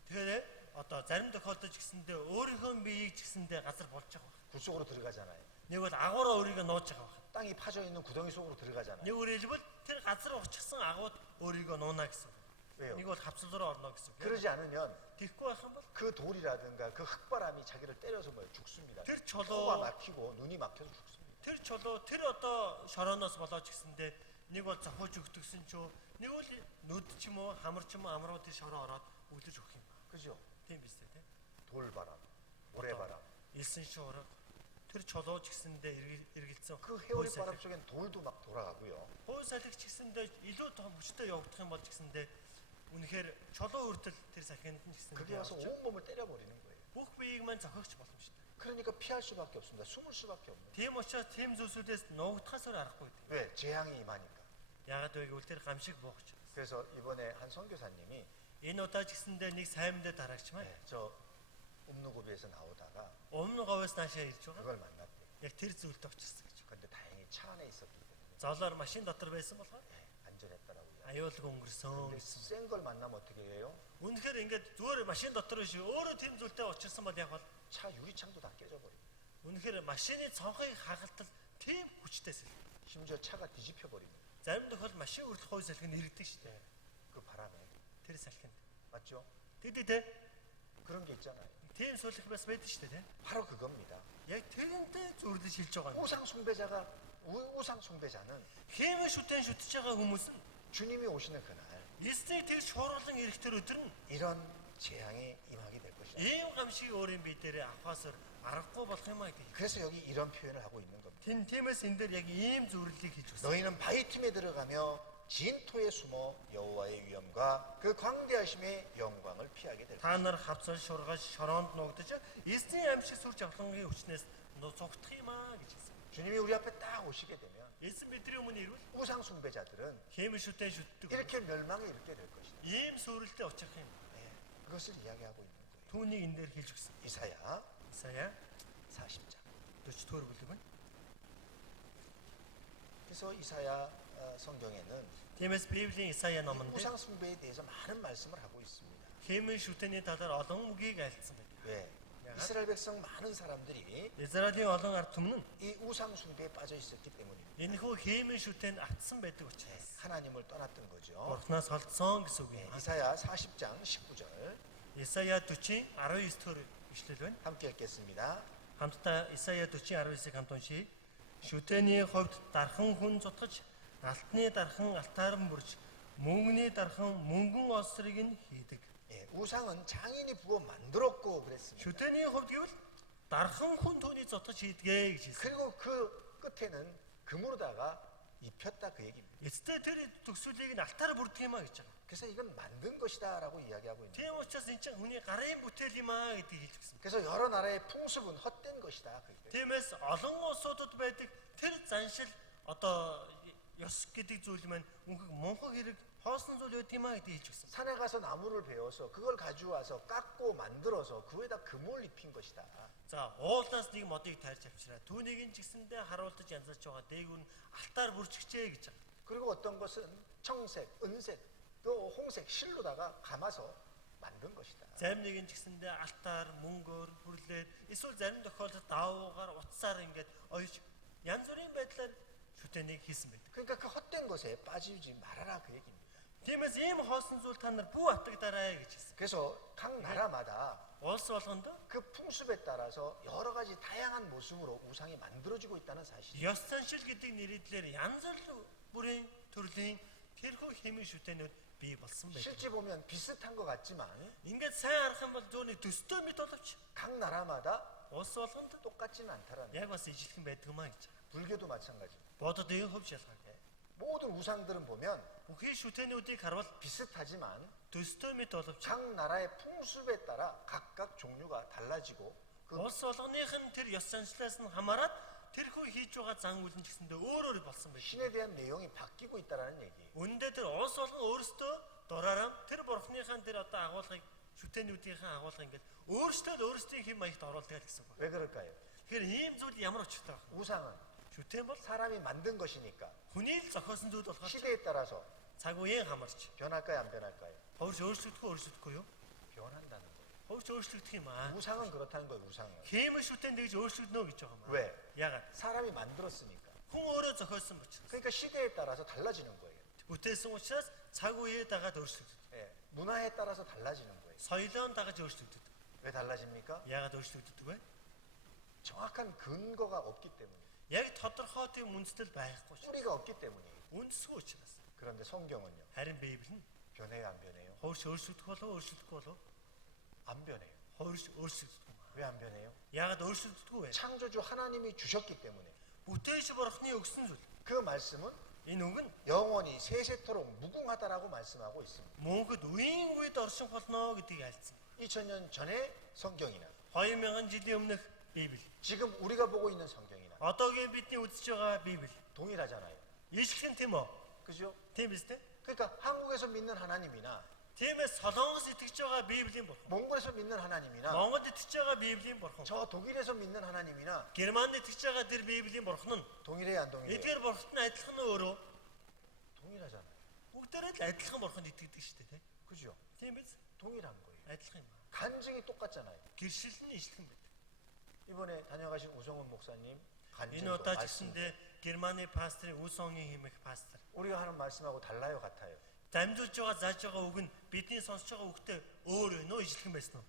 Тэгэхээр одоо зарим тохиолдолд ч гэсэндээ өөрийнхөө биеийг ч гэсэндээ газар болж байгаа байна. 굴 속으로 들어가잖아요. Нэг бол агуура өөрийгөө нууж байгаа байна. 땅이 파져 있는 구덩이 속으로 들어가잖아요. Нэг өөрөөр тэр газар ухчихсан агууд өөрийгөө нуунаа гэсэн. 왜요? Нэг бол хавцал руу орно гэсэн. 그러지 않으면 Тэгэхгүй байх юм бол 그 돌이라든가 그 흙바람이 자기를 때려서 뭐 죽습니다. тэр 코가 чулуу 막히고 눈이 막혀서 죽습니다. тэр чулуу тэр одоо шорооноос болоод ч гэсэндээ нэг бол зохиож өгдөгсөн ч юу нэг бол нүд ч юм уу хамар ч юм уу амруу тэр шороо ороод үлдэж өгөх юм ба. 그죠? Тийм биз дээ. 돌바람, 모래바람. Илсэн шуурга тэр чулуу ч гэсэндээ эргэлзсэн. 그 해오리 바람 속엔 돌도 막 돌아가고요. Хой салхич гэсэндээ илүү том хүчтэй явагдах юм бол ч гэсэндээ үнэхээр чулуу хүртэл тэр салхинд нь 그게 гэсэндээ 와서 온몸을 때려버리는 거예요. бүх биеийг маань зохиогч боломжтой. 그러니까 피할 수밖에 없습니다. 숨을 수밖에 없는. Тийм учраас тийм зүйлсүүдээс нуугдахаас өөр аргагүй дээ. 왜? 재앙이 임하니까. Яагаад вэ гэвэл тэр гамшиг буухч. 그래서 이번에 한 선교사님이 Энэ удаа ч гэсэндээ нэг сайн мэдээ дараагч маань 저 읍누고비에서 나오다가 өмнө говьос наашаа ирж байгаа. 그걸 만났대요. Яг тэр зүйлд очирсан гэж. 근데 다행히 차 안에 있었기 때문에 Зовлоор машин дотор байсан болохоор 안전했더라고요. аюулгүй өнгөрсөн 근데 гэсэн. 센 걸 만나면 어떻게 해요? Үнэхээр ингээд зүгээр машин дотор биш өөрөө тийм зүйлтэй очирсан бол яг бол 차 유리창도 다 깨져버리고 үнэхээр машины цонхыг хагалтал тийм хүчтэйсэн. 심지어 차가 뒤집혀 버리고 Зарим тохиолдолд машин хүртэл хой салхинд иргэдэг шүү дээ. 그 바람에 Тэр салхинд. 맞죠? Тэдээ 그런 게 있잖아요. тийм сулх бас байдаг шүү дээ. 바로 그겁니다. Яг тэрнтэй зүрдэж хэлж байгаа юм. 우상 숭배자가 우상 숭배자는 Хэмээ шүтэн шүтэж байгаа хүмүүс нь 주님이 오시는 그날 эснийг тэгж шууруулan ирэх тэр өдөр нь 이런 재앙에 임하게 될 것이다. ийм гамшиг өөрийн бие дээрээ авахаас аргагүй болох юм аа гэж. 그래서 여기 이런 표현을 하고 있는 겁니다. Тиймээс энэ дээр яг ийм зөвлөлийг хийж өгсөн. 너희는 바위 틈에 들어가며 진토에 숨어 여호와의 위엄과 그 광대하심의 영광을 피하게 될 Та 것이다. нар хавцал шургаж шороонд нуугдаж эсний амьсгал сүр жавхлангийн хүчнээс зогтох юм аа гэж хэлсэн. 주님이 우리 앞에 딱 오시게 되면 Эзэн бидний өмнө ирвэл 우상 숭배자들은 хэмээ шүтэн шүтдэг. 이렇게 멸망에 이르게 될 것이다. Ийм сүрэлтэд очих юм. 네, 그것을 이야기하고 있는 거예요. Түүнийг энэ дээр хэлж өгсөн. 이사야 Исая 40장. 40-р бүлэг байна. 그래서 이사야 성경에는 Тиймээс Библийн Исая номонд 우상 숭배에 대해서 많은 말씀을 하고 있습니다. Хэмээн шүтэний талаар олон үгийг альцсан байдаг. 왜? 야. 이스라엘 백성 많은 사람들이 Израилийн олон ард түмэн 이 우상 숭배에 빠져 있었기 때문입니다. энэхүү хэмээн шүтэнд автсан байдаг учраас 하나님을 떠났던 거죠. Бурхнаас холдсон гэсэн үг юм. 이사야 40장 19절 Исая 40 19 дэх ишлэл байна. 함께 읽겠습니다. Хамтдаа Исая 40 19-ыг хамт уншийе. Шүтэний хувьд дархан хүн зутгаж, алтны дархан алтаарн бүрж, мөнгөний дархан мөнгөн осрыг нь хийдэг. 예, 우상은 장인이 부어 만들었고 그랬습니다. Шүтэний хувьд гэвэл дархан хүн түүний зутгаж хийдгээ гэж хэлсэн. 그리고 그 끝에는 금으로다가 입혔다 그 얘기입니다. Эцтэй тэр төгсөлийг нь алтаар бүрдэг юм а гэж байгаа. 그래서 이건 만든 것이다라고 이야기하고 있는 Тийм 거예요. учраас энэ чинь хүний гарын бүтээл юм а гэдгийг хэлж гисэн. 그래서 여러 나라의 풍습은 헛된 것이다. 그 얘기예요. Тиймээс олон улсуудад байдаг тэр заншил одоо ёс гэдэг зүйл маань үнхэг монхог хэрэг хоосон зүйл байт юм а гэдгийг хэлж гисэн. 산에 가서 나무를 베어서 그걸 가져와서 깎고 만들어서 그 위에다 금을 입힌 것이다. За уулнаас нэг модыг тайрч авчираа. Түүнийг нь ч гэсэндээ харуулж янзалж байгаа дээгүүр нь алтаар бүрчихжээ гэж байгаа. 그리고 어떤 것은 청색, 은색, 또 홍색 실로다가 감아서 만든 것이다. Зарим нэг нь ч гэсэндээ алтаар, мөнгөөр бүрлээд эсвэл зарим тохиолдолд давуугаар утсаар ингээд ойж янз бүрийн байдлаар шүтэнийг хийсэн байдаг. 그러니까 그 헛된 것에 빠지지 말아라 그 얘기입니다. Тиймээс ийм хоосон зүйл та нар бүү атагдаарай гэж хэлсэн. 그래서 각 나라마다 Улс болгонд 그 풍습에 따라서 여러 가지 다양한 모습으로 우상이 만들어지고 있다는 사실. ёс заншил гэдэг нэрээр янз бүрийн төрлийн тэрхүү хэмээн шүтэнүүд бий болсон байдаг. 실제 보면 비슷한 것 같지만 Ингээд сайн харах юм бол зөөний төстэй мэт боловч 각 나라마다 улс болгонд 똑같지는 않다라는. яг бас ижилхэн байдаг юм а гэж. 불교도 마찬가지. Бодод ийм хөв шалгаатай. 모든 우상들은 보면 Бүхий шүтэнүүдийг харвал 비슷하지만 төстэй мэт боловч 각 나라의 풍습에 따라 각각 종류가 달라지고 그 улс болгоных нь тэр ёс заншлаас нь хамаарат тэрхүү хийж байгаа зан үйл нь ч гэсэндээ өөр болсон байх. 신에 대한 내용이 바뀌고 있다라는 얘기. Үндэ тэр улс болгон өөрсдөө дураараа тэр бурхныхаа тэр одоо агуулгыг шүтэнүүдийнхээ агуулга ингээд өөрсдийн хэм маягт оруулдаг гэсэн үг. 왜 그럴까요? Тэгэхээр ийм зүйл ямар учиртай вэ? 우상은 Шүтэн бол 사람이 만든 것이니까 хүний л зохиосон зүйл болохоор 시대에 따라서 цаг үеийн хамаарч 변할까요, 안 변할까요? ховж өөрчлөгдөхгүй юу? 변한다는 거예요. Ховж өөрчлөгдөх юм аа. 우상은 그렇다는 거예요, 우상은. Хэмээн шүтэн тэгж өөрчлөгдөнө гэж байгаа юм аа. 왜? Ягаад? 사람이 만들었으니까. Хүн өөрөө зохиосон учраас. 그러니까 시대에 따라서 달라지는 거예요. Бүтээсэн учраас цаг үеэ дагаад өөрчлөгдөв. 예, 문화에 따라서 달라지는 거예요. Соёлоо дагаж өөрчлөгдөв. 왜 달라집니까? Ягаад өөрчлөгдөв вэ? 정확한 근거가 없기 때문에. Яг тодорхой тийм үндэслэл байхгүй ч. 뿌리가 없기 때문에. Үндэсгүй учраас. 그런데 성경은요. Харин Библи нь 변해요, 안 변해요? ховж өөрчлөгдөх болов өөрчлөгдөхгүй болов? 안 변해요. Ховж өөрчлөгдөхгүй юм аа. 왜 안 변해요? Ягаад өөрчлөгдөхгүй вэ? 창조주 하나님이 주셨기 때문에. Бүтээш бурхны өгсөн зүйл. 그 말씀은 Энэ үг нь 영원히 세세토록 무궁하다라고 말씀하고 있습니다. мөнхөд үеийн үед оршин болно гэдгийг альцсан. 2000년 전의 성경이나 2000 жилийн өмнөх Библи. 지금 우리가 보고 있는 성경이나 Одоогийн бидний үзэж байгаа Библи. 동일하잖아요. Ижилхэн тийм үү? 그죠? Тийм биз дээ? 그러니까 한국에서 믿는 하나님이나 Тиймээс Солонгос итгэж байгаа Библийн бурхан, 몽골에서 믿는 하나님이나 Монголд итгэж байгаа Библийн бурхан, 저 독일에서 믿는 하나님이나 Германд итгэж байгаа тэр Библийн бурхан нь 동일해요, 안 동일해요? эдгээр бурханд нь адилхан нь өөрөө 동일하잖아요. бүгдээрээ л адилхан бурханд итгэдэг шүү дээ, 그죠? тийм биз? 동일한 거예요. Адилхан юм аа. 간증이 똑같잖아요. Гэршил нь ижилхэн байдаг. 이번에 다녀가신 우성훈 목사님 Энэ 간증도 удаа ч 말씀 гэсэндээ Германы пасторын Үсонгийн хэмэх пастор 우리가 하는 말씀하고 달라요, 같아요. дамжуулж байгаа зааж байгаа үг нь бидний сонсож байгаа үгтэй өөр вэ нөө ижилхэн байсан уу?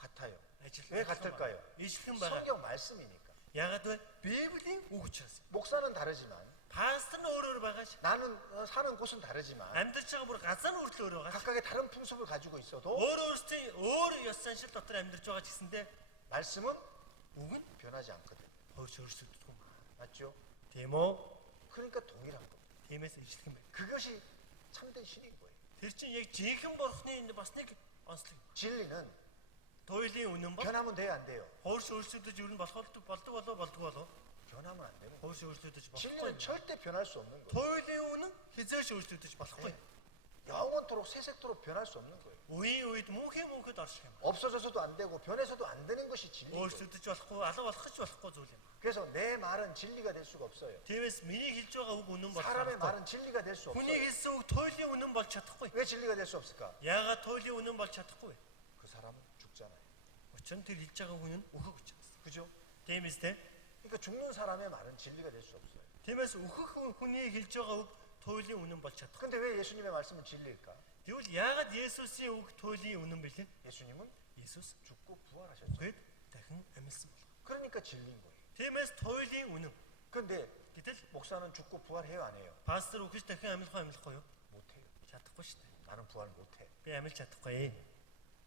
같아요. Ажилхан 왜 같을까요? Ижилхэн байгаа. 성경 말씀이니까. Ягаад вэ? Библийн үг учраас. 목사는 다르지만 Пастор нь өөр байгаа ш. 나는 사는 곳은 다르지만 Амьдарч байгаа бүр газар нь хүртэл өөр байгаа ш. 각각의 다른 풍습을 가지고 있어도 Өөрөөсөө өөр ёс заншил дотор амьдарч байгаа ч гэсэндээ 말씀은 үг нь 변하지 않거든. хойш өөрчлөгдөж юм. 맞죠? Тийм үү? 그러니까 동일한 겁니다. Тиймээс ижилхэн байна. 그것이 참된 신인 거예요. Тэр чинь яг жинхэнэ бурхны энэ бас нэг онцлог. 진리는 Туйлын үнэн бол 변하면 돼요, 안 돼요? хойш өөрчлөгдөж юу нь болдог болов? 변하면 안 되는 거예요. Хойш өөрчлөгдөж болохгүй. 진리는 절대 변할 수 없는 거예요. Туйлын үнэн хизээш өөрчлөгдөж болохгүй. 영원토록 세세토록 변할 수 없는 거예요. үед мөнхөд орших юм. 없어져서도 안 되고 변해서도 안 되는 것이 진리예요. Өөрчлөгдөж болохгүй, алга болгох ч болохгүй зүйл юм. 그래서 내 말은 진리가 될 수가 없어요. Тиймээс миний хэлж байгаа үг үнэн болох 사람의 хэрэгтэй. 말은 진리가 될 수 Хүний 없어요. хэлсэн үг туйлын үнэн болж чадахгүй. 왜 진리가 될 수 없을까? Яагаад туйлын үнэн болж чадахгүй вэ? 그 사람은 죽잖아요. Учир нь тэр хэлж байгаа хүн нь өөхөг учраас. 그죠? Тиймээс те. 그러니까 죽는 사람의 말은 진리가 될 수 없어요. Тиймээс өөхөг хүний хэлж байгаа үг туйлын үнэн болж чадахгүй. 근데 왜 예수님의 말씀은 진리일까? Тэгвэл яагаад Есүсийн үг туйлын үнэн бэлээ? 예수님은 Есүс 죽고 부활하셨죠. гээд дахин амьсан бол. 그러니까 진리인 거예요. Тиймээс туйлын үнэн. 근데 Гэтэл 목사는 죽고 부활해요, 안 해요? пастор үхэж дахин амьлахгүй юу? 못해요. Чадахгүй шүү дээ. 나는 부활 못해. Би амьлж чадахгүй.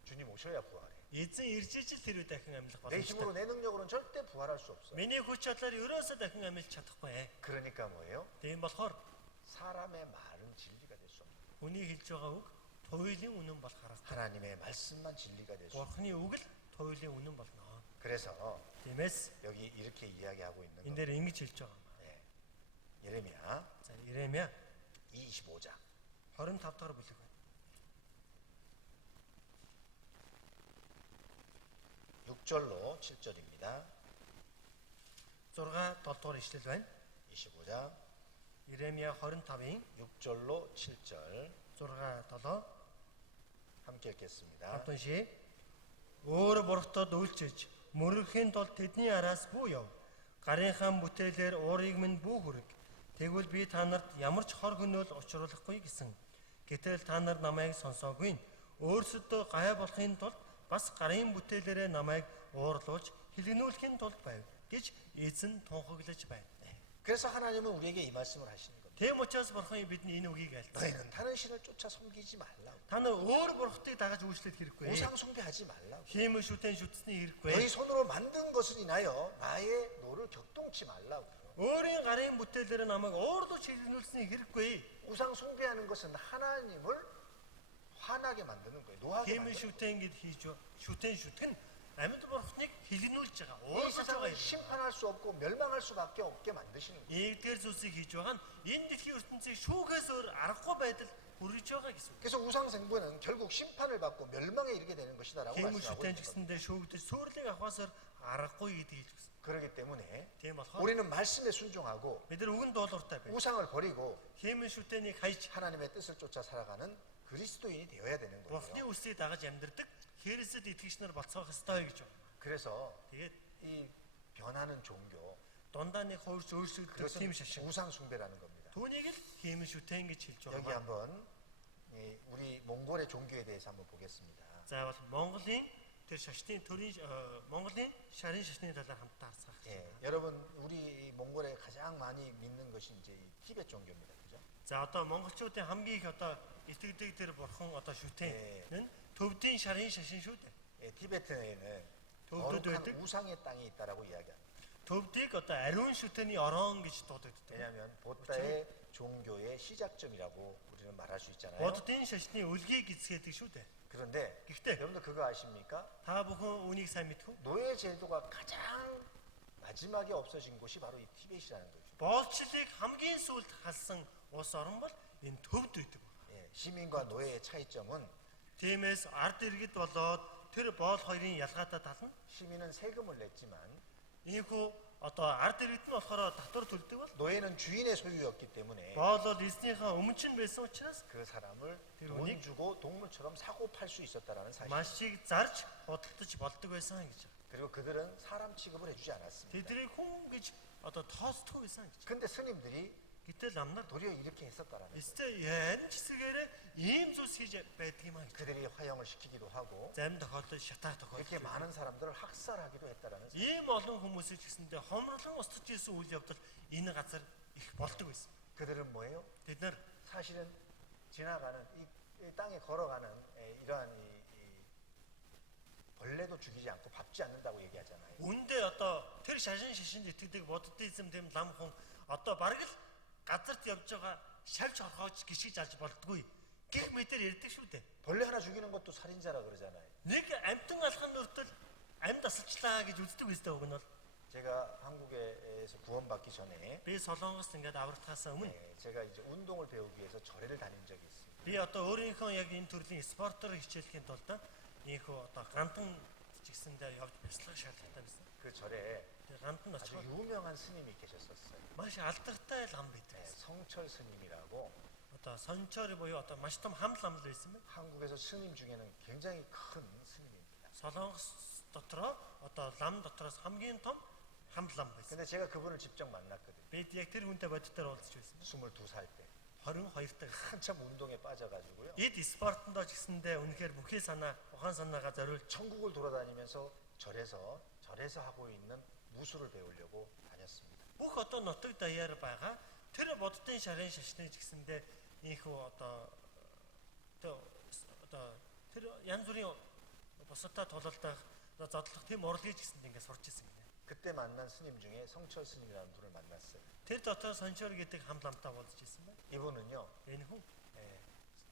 주님 오셔야 부활해. Эзэн ирж ижил тэр үед дахин амьлах 내 힘으로 боломжтой. 내 능력으로는 절대 부활할 수 없어요. Миний хүч чадлаар ерөөсөө дахин амьлж чадахгүй. 그러니까 뭐예요? Тийм болохоор 사람의 말은 진리가 될 수 없어요. хүний хэлж байгаа үг туйлын үнэн болох харагдана. 하나님의 말씀만 진리가 될 수 없어요. Бурхны үг л туйлын үнэн болно. 그래서 Тиймээс 여기 이렇게 이야기하고 있는 энэ 거. дээр ингэж хэлж байгаа юм. 네. 예레미야 За Иремья 25장 25 дахь бүлэг байна. 6절로 7절입니다. 6 7 дугаар ишлэл байна. 25장 Иремья 25-ийн 6절로 7절 6 7 함께 읽겠습니다. хамтан шээ. Өөр бурхтад үйлчиж мөрөхийн тулд тэдний араас бүү яв. Гарынхаа бүтээлээр уурыг минь бүү хүрэг. Тэгвэл би та нарт ямар ч хор хөнөөл учруулахгүй гэсэн. Гэтэл та нар намайг сонсоогүй. Өөрсдөө гай болохын тулд бас гарын бүтээлээрээ намайг уурлуулж хилэгнүүлэхийн тулд байв гэж эзэн тунхаглаж байна. 그래서 하나님은 우리에게 이 말씀을 하시는 겁니다. Тэм учраас бурхан бидний энэ үгийг альцсан. 너희는 다른 신을 쫓아 섬기지 말라고. Та нар өөр бурхтыг дагаж үйлчлэх хэрэггүй. 우상 숭배하지 말라고. Хиймэл шүтэн шүтсний хэрэггүй. 너희 손으로 만든 것을 인하여 나의 노를 격동치 말라고. Өөрийн гарын бүтээлээр намайг уурлуулж хилэгнүүлсний хэрэггүй. 우상 숭배하는 것은 하나님을 화나게 만드는 거예요. 노하게 Хиймэл 만드는 거예요. шүтэн гэд хийж шүтэн шүтэн амьд бурхныг хилэгнүүлж байгаа. 이 Уурлуулж 세상을 байгаа юм. 심판할 수 없고 멸망할 수밖에 없게 만드시는 거예요. Ээгдэр зүйлсийг хийж байгаа нь энэ дэлхийн ертөнцийг шүүхээс өөр аргагүй байдал хүргэж байгаа гэсэн. 그래서 우상 생부는 결국 심판을 받고 멸망에 이르게 되는 것이다라고 Хиймэл 말씀하고 шүтэн 있는 겁니다. гэсэндээ шүүгдэж сүрлийг авахаас өөр аргагүй гэдгийг хэлж гисэн. 그렇기 때문에 Тийм болохоор 우리는 말씀에 순종하고 бид нар үгэн дуулууртай байх. 우상을 버리고 Хиймэл шүтэнийг хайж 하나님의 뜻을 쫓아 살아가는 그리스도인이 되어야 되는 бурхны 거예요. үсийг дагаж амьдардаг Христэд итгэгч нар болцоох ёстой гэж байна. 그래서 Тэгээд 이 변하는 종교 дундаа нэг хувирч өөрчлөгдөх тийм 그것은 шашин. 우상 숭배라는 겁니다. Түүнийг л хиймэл шүтэн гэж хэлж 여기 байгаа. 한번 우리 몽골의 종교에 대해서 한번 보겠습니다. За бол Монголын тэр шашны төрийн Монголын шарын шашны талаар хамтдаа харцгаах. 예, 여러분 우리 이 몽골에 가장 많이 믿는 것이 이제 이 티베트 종교입니다. 그죠? За одоо монголчуудын хамгийн их одоо итгэдэг тэр бурхан одоо шүтэн нь төвдийн шарын шашин шүү дээ. 예, 티베트에는 도둑도 거룩한 했대? 우상의 땅이 있다라고 이야기합니다. Төвдийг одоо ариун шүтэний орон гэж дуудагддаг. 왜냐하면 보따의 종교의 시작점이라고 우리는 말할 수 있잖아요. Буддын шашны үлгийг эзэхээдэг шүү дээ. 그런데 Гэхдээ 여러분들 그거 아십니까? та бүхэн үнийг сайн мэдэх үү? 노예 제도가 가장 마지막에 없어진 곳이 바로 이 티벳이라는 거죠. Боолчлыг хамгийн сүүлд халсан улс орн бол энэ төвд байдаг. 예, 시민과 노예의 차이점은 Тиймээс ард иргэд болоод тэр боол хоёрын ялгаатай тал нь 시민은 세금을 냈지만 ийхүү одоо ард иргэд нь болохоор татвар төлдөг бол 노예는 주인의 소유였기 때문에 боол бол эзнийхээ өмнө нь байсан учраас 그 사람을 그 돈 운이? 주고 동물처럼 사고 팔 수 있었다라는 사실. машийг зарж худалдаж болдог байсан гэж. 그리고 그들은 사람 취급을 해주지 않았습니다. Тэднийг хүн гэж одоо тооцдог байсан гэж. 근데 스님들이 Гэтэл 남нар 도리어 이렇게 했었다라는 거예요. Эсвэл яарн ч хэсгээрээ ийм зүйлс хийж байдаг юм аа. 그들이 화형을 시키기도 하고 Зарим тохиолдолд шатаа 이렇게 тохиолдол. 많은 사람들을 학살하기도 했다라는 사실. Ийм олон хүмүүсийг ч гэсэндээ хомрлон устж исэн үйл явдал энэ газар их болдог байсан. 그들은 뭐예요? Тэд нар 사실은 지나가는 이 땅에 걸어가는 이러한 벌레도 죽이지 않고 밟지 않는다고 얘기하잖아요. үндэ одоо тэр шашин шашинд итгэдэг буддизм тэм лам хүн одоо бараг л газарт явж байгаа шавж хорхоож гიშгэж алж болдгүй гих мэтэр ярьдаг шүү дээ. 벌레 하나 죽이는 것도 살인자라 그러잖아요. Нэг амтан алхах нүртэл амьд асалчлаа гэж үздэг үстэй үг нь бол 제가 한국에서 구원받기 전에 би солонгост ингээд аврагдахаас өмнө 제가 이제 운동을 배우기 위해서 절에를 다닌 적이 있습니다. Би одоо өөрийнхөө яг энэ төрлийн спортоор хичээлэхийн тулд ийхүү одоо гандан ч гэсэндээ явж бяцлах шаардлагатай байсан. 그 절에 Тэгээ гандан 아주 очиход 유명한 스님이 계셨었어요. маш алдартай лам 네, байдаг. 성철 스님이라고 Одоо сончоор буюу одоо маш том хам лам л байсан байна. 한국에서 스님 중에는 굉장히 큰 스님입니다. Солонгос дотроо одоо лам дотроос хамгийн том хам лам байсан. 근데 제가 그분을 직접 만났거든요. Бид яг тэр хүнтэй бодитоор уулзч байсан. 22살 때. 22 таа. 한참 운동에 빠져가지고요. Эд спортондоо ч гэсэндээ үнэхээр бүхий санаа, ухаан санаагаа зориулж 천국을 돌아다니면서 절에서 하고 있는 무술을 배우려고 다녔습니다. бүх одоо нутаг даяар байгаа тэр боддын шарын шашны ч гэсэндээ ийхүү одоо тэр янз бүрийн бусадтай тулалдах зодлох тийм урлагийг ч гэсэнд ингээд сурч ирсэн гинэ. 그때 만난 스님 중에 성철 스님이라는 분을 만났어요. Тэр дотор сончоор гэдэг хамламтаа уулзж ирсэн байна. 이분은요, Энэ хүн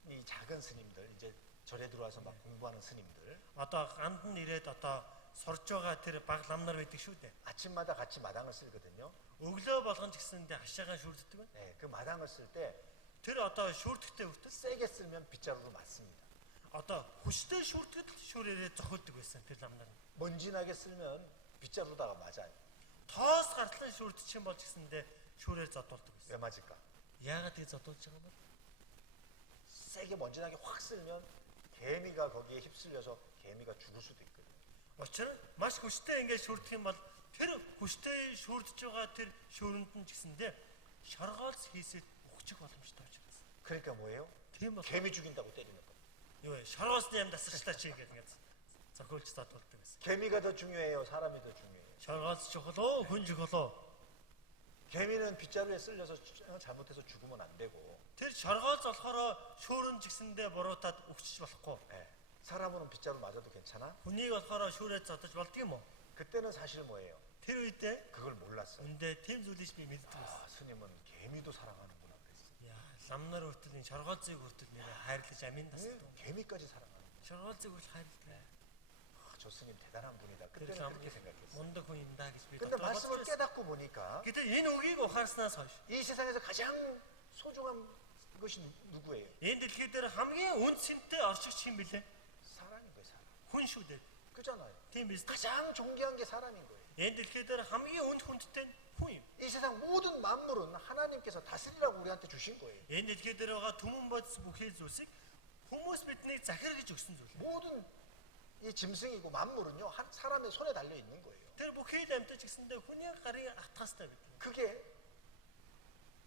이 작은 스님들, 이제 절에 들어와서 막 공부하는 스님들, одоо гандан ирээд одоо сурж байгаа тэр баг ламнар байдаг шүү дээ. 아침마다 같이 마당을 쓸거든요. Өглөө болгон ч гэсэндээ хашаагаа шүрддэг байна. 네, 그 마당을 쓸 때 Тэр одоо шүрдэхтэй хүртэл 세게 쓸면 빗자루로 맞습니다. одоо хүчтэй шүрдэхэд шүрээрээ зохиолдог байсан тэр ламнар. 먼지나게 쓸면 빗자루다가 맞아요. Тоос гартлан шүрдчих юм бол ч гэсэндээ шүрээр зодуулдаг байсан. 왜 맞을까? Яагаад тийм зодуулж байгаа юм бэ? 세게 먼지나게 확 쓸면 개미가 거기에 휩쓸려서 개미가 죽을 수도 있거든요. Учир нь маш хүчтэй ингээд шүрдэх юм бол тэр хүчтэй шүрдэж байгаа тэр шүрэнд нь ч гэсэндээ шоргоолс хийсэд өгчих боломжтой учраас. 그러니까 뭐예요? Тийм бол 개미 죽인다고 때리는 거예요. юу вэ? Шоргоолсны юм дасгалтай чи ингээд зохиолж зодуулдаг байсан. 개미가 더 중요해요? 사람이 더 중요해요? Шоргоолс чухал уу? Хүн чухал уу? 개미는 빗자루에 쓸려서 잘못해서 죽으면 안 되고, Тэр шоргоолс болохоор шүүрэн ч гэсэндээ буруутаад өгчих болохгүй. 예, 사람으로는 빗자루 맞아도 괜찮아? Хүнийг болохоор шүүрээ зодож болдго юм уу? 그때는 사실 뭐예요? Тэр үедээ 그걸 몰랐어요. үндэ тийм зүйлийг би мэддэг байсан. 아, 스님은 개미도 사랑하는구나 그랬어요. Яа, ламнар хүртэл энэ шоргоолцыг хүртэл нэрээ хайрлаж амин тасдаг. 개미까지 사랑하는. Шоргоолцыг хүртэл хайрладаг. 아, 저 스님 대단한 분이다. Тэр 그때는 лам 그렇게 생각했어요. мундаг хүн юм да гэж би 근데 бодож 말씀을 байсан. 깨닫고 보니까 Гэтэ энэ үгийг ухаарснаас хойш 이 세상에서 가장 소중한 것이 누구예요? энэ дэлхий дээр хамгийн үн цэнтэй орчигч юм бэлээ? 사람인 거예요, 사람. Хүн шүү дээ. 그잖아요. Тийм биз. 가장 존귀한 게 사람인 거예요. Энэ дэлхий дээр хамгийн үн хүндтэй нь хүн юм. 이 세상 모든 만물은 하나님께서 다스리라고 우리한테 주신 거예요. Энэ дэлхий дээр байгаа түмэн бодис бүхий зүйлсийг хүмүүс биднийг захиргаж өгсөн зүйл. 모든 이 짐승이고 만물은요 사람의 손에 달려 있는 거예요. Тэр бүхий л амьтаж гисэндээ хүний гарын атгастай байдаг. 그게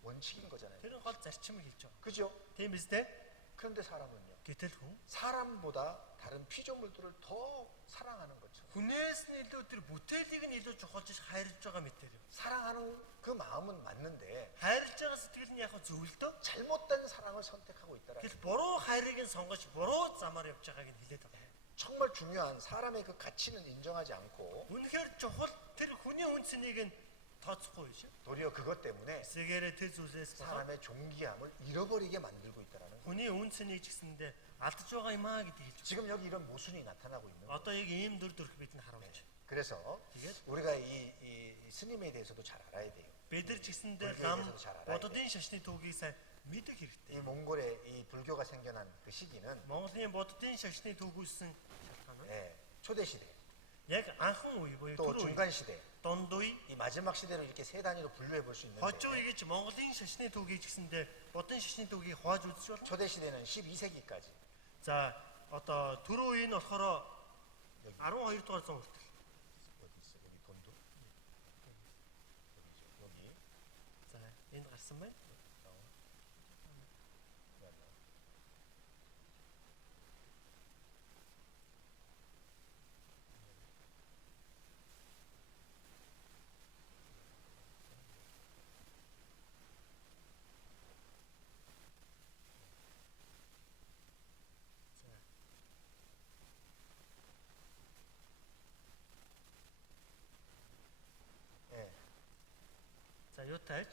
원칙인 거잖아요. Тэр нь гол зарчим хэлж байгаа. 그죠? Тийм биз дээ? 그런데 사람은요 Гэтэл хүн 사람보다 다른 피조물들을 더 사랑하는 것처럼 хүнээс нь илүү тэр бүтээлийг нь илүү чухалж хайрлаж байгаа мэтэр. 사랑하는 그 마음은 맞는데 Хайрлаж байгаа сэтгэл нь яг зөв л дөө. 잘못된 사랑을 선택하고 있다라는 Тэгэл буруу хайрыг нь сонгож буруу замаар явж байгааг нь хэлээд байгаа. 정말 중요한 사람의 그 가치는 인정하지 않고 Үнэхээр чухал тэр хүний үн цэнийг нь тооцохгүй шүү. 도리어 그것 때문에 Эсэгээрээ тэр зүйлээс болоод 사람의 존귀함을 잃어버리게 만들고 있다라는 거예요. хүний үн цэнийг ч гэсэндээ алдаж байгаа юм аа гэдэг хэлж 지금 여기 이런 모순이 나타나고 있는 байна. 거예요. Одоо яг ийм дүр төрх бид нь харуулж байна. 그래서 Тэгээд 우리가 이 스님에 대해서도 잘 알아야 돼요. бид нар ч гэсэндээ Бурхны лам 대해서 잘 알아야 бододын шашны түүхийг сайн мэдэх хэрэгтэй. 이 몽골에 이 불교가 생겨난 그 시기는 Монголын бододын шашны түүхүүлсэн шалтгаан нь 예, 초대 시대, яг анхан үе буюу 또 түр үе, 중간 시대, дунд үе, 이 마지막 시대를 이렇게 세 단위로 분류해 볼 수 있는데 хожуу үе гэж Монголын шашны түүхийг ч гэсэндээ бодон шашны түүхийг хувааж үзэж байна. 초대 시대는 12세기까지 За одоо түр үе нь болохоор 여기 12 дугаар зуун хүртэл. 어디 있어? 여기 돈도 여기죠. 여기 За энд гарсан байна. 맞아. 예. За юутайч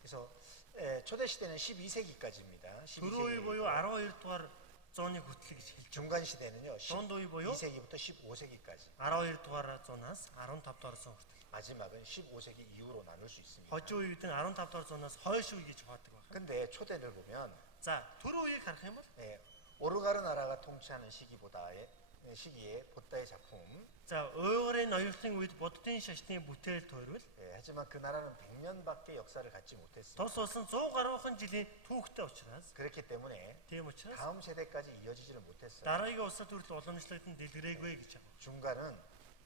그래서 예, 초대 시대는 12세기까지입니다. түр үе буюу 12 дугаар зууны хүртэл гэж хэлж. 중간 시대는요. дунд үе буюу 12세기부터 15세기까지. 12 дугаар зуунаас 15 дугаар зуун хүртэл. 마지막은 15세기 이후로 나눌 수 있습니다. Хожуу үеийг нь 15 дугаар зуунаас хойш үе гэж хаадаг байна. 근데 초대를 보면 За түрүү үеийг харах юм бол 예, 오르가르 나라가 통치하는 시기에 보따의 작품. за уйгурын ноёрлын үед буддын шашны бүтээл тойрвол 예, 하지만 그 나라는 100년밖에 역사를 갖지 못했습니다. тус улс нь 100 гаруйхан жилийн түүхтэй учраас 그렇기 때문에 тийм учраас 다음 세대까지 이어지지를 못했어요. дараагийн улсад хүртэл уламжлалт нь дэлгэрээгүй гэж байна. 중간은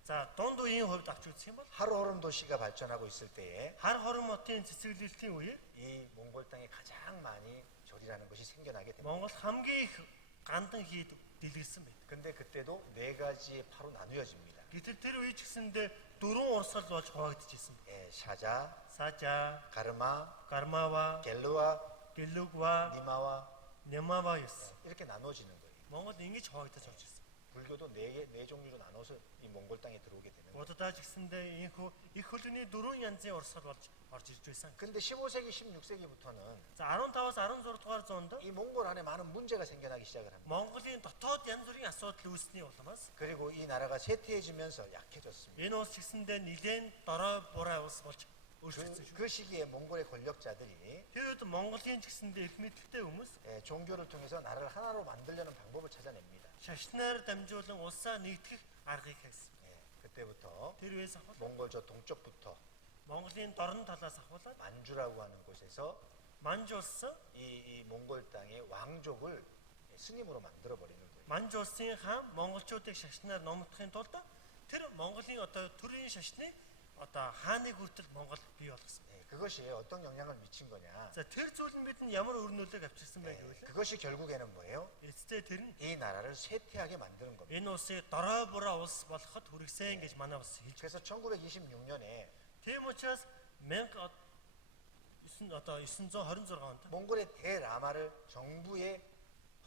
За дунд үеийн хувьд авч үзэх юм бол 하루오름 도시가 발전하고 있을 때에 хар хорон хотын цэцэглэлтийн үеэр 이 몽골 땅에 가장 많이 절이라는 것이 생겨나게 됩니다. Монгол хамгийн их гандан хийд дэлгэрсэн байдаг. 근데 그때도 4가지의 파로 나누어집니다. Гэтэл тэр үе ч гэсэндээ дөрвөн урсгал болж хуваагдчихсэн. 예, 샤자, Сажа, 가르마, Гармава, 겔루와, Гэлүгва, 니마와 Нямава гэсэн. 이렇게 나누어지는 거예요. Монгол ингэж хуваагдаж орж ирсэн. 불교도 네 종류로 나눠서 이 몽골 땅에 들어오게 되는 거예요. Буддаа ч гэсэндээ ийхүү их хөлний дөрвөн янзын урсгал болж орж ирж байсан. 근데 15세기, 16세기부터는 За 15-аас 16 дугаар зуунд 이 몽골 안에 많은 문제가 생겨나기 시작을 합니다. Монголын дотоод янз бүрийн асуудал үүсний улмаас 그리고 이 나라가 쇠퇴해지면서 약해졌습니다. энэ улс ч гэсэндээ нэлээд дорой бурай улс болж өөрчлөгдсөн шүү. 그 시기에 몽골의 권력자들이 Тэр үед Монголын ч гэсэндээ их мэдлэгтэй хүмүүс 예, 종교를 통해서 나라를 하나로 만들려는 방법을 찾아냅니다. шашнаар дамжуулан улсаа нэгтгэх аргыг хайсан. 예, 그때부터 Тэр үеэс ахвал 몽골 저 동쪽부터 Монголын дорн талаас ахвалаад 만주라고 하는 곳에서 Манж улс 이 몽골 땅의 왕족을 스님으로 만들어 버리는 거예요. Манж улсын хаан монголчуудыг шашнаар номдохын тулд тэр Монголын одоо төрийн шашны одоо хааныг хүртэл Монгол бий болгосон. 예, 그것이 어떤 영향을 미친 거냐? За тэр зүйл нь бидэнд ямар өр нөлөөг авчирсан бэ 예, гэвэл 그것이 결국에는 뭐예요? эцтэй тэр нь 이 나라를 쇠퇴하게 만드는 겁니다. энэ улсыг дорой бураа улс болоход хүргэсэн гэж манай улс хэлж. 그래서 1926년에 Тийм учраас 926 онд 몽골의 대라마를 정부의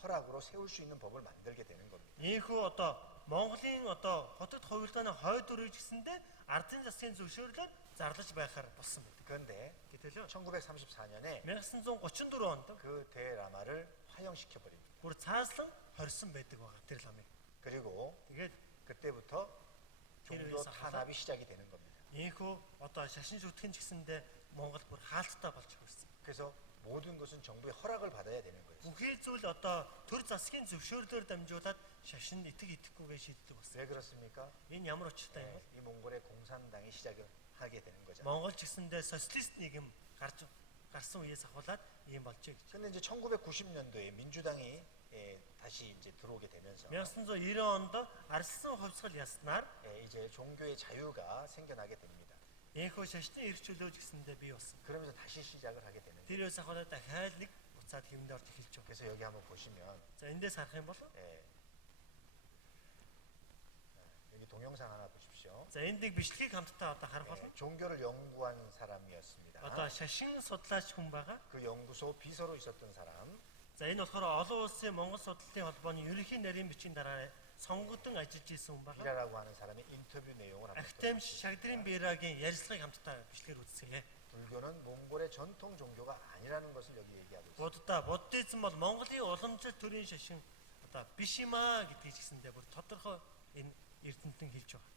허락으로 세울 수 있는 법을 만들게 되는 겁니다. ийхүү одоо Монголын одоо хотод хувилдааны хойд өрөөж гэсэндээ ардын засгийн зөвшөөрлөөр зарлаж байхаар болсон байдаг. 그런데 Гэтэл 1934년에 1934 онд 그 대라마를 화형시켜 버립니다. бүр цааслан хорсон байдаг байгаа тэр ламыг. 그리고 Тэгээд 그때부터 종교 그래서 탄압이 시작이 되는 겁니다. ийхүү одоо шашин зүтгэн ч гэсэндээ Монгол бүр хаалттай болж хөрсөн. 그래서 모든 것은 정부의 허락을 받아야 되는 거예요. Бүхий зүйл одоо төр засгийн зөвшөөрлөөр дамжуулаад шашин итгэхгүйгээ шийддэг болсон. 왜 그렇습니까? Энэ ямар учиртай юм 예, бол 이 몽골의 공산당이 시작을 하게 되는 거죠. Монгол ч гэсэндээ социалист нийгэм гарсан үеэс ахуулаад ийм болж байгаа гэж. 근데 이제 1990년도에 민주당이 다시 이제 들어오게 되면서 1990 онд арслан хувьсгал яснаар 이제 종교의 자유가 생겨나게 됩니다. ийхүү шашны эрх чөлөөж гэсэндээ бий болсон. 그러면서 다시 시작을 하게 되는 거예요. Тэр үеэс ахуулаад дахиад нэг буцаад хэмнэ орж эхэлж байгаа. 그래서 여기 한번 보시면 За эндээс харах юм бол 예, 여기 동영상 하나 보십시오. за энд нэг бичлэгийг хамтдаа одоо харах бол 종교를 연구한 사람이었습니다. одоо шашин судлаач хүн байгаа. 그 연구소 비서로 있었던 사람. За энэ болохоор олон улсын Монгол судлалын холбооны ерөнхий нарийн бичгийн дараа сонгогдсон ажиллаж исэн хүн байгаа. 비라라고 하는 사람의 인터뷰 내용을 한번 Ахтем 들어보십시오. Шагдрын Бирагийн ярилцлагыг хамтдаа бичлэгээр үзье. 불교는 몽골의 전통 종교가 아니라는 것을 여기 얘기하고 있습니다. Буддаа буддизм бол Монголын уламжлалт төрийн шашин одоо биш юм аа гэдгийг хэлсэндээ бүр тодорхой энэ эрдэмтэн хэлж байгаа.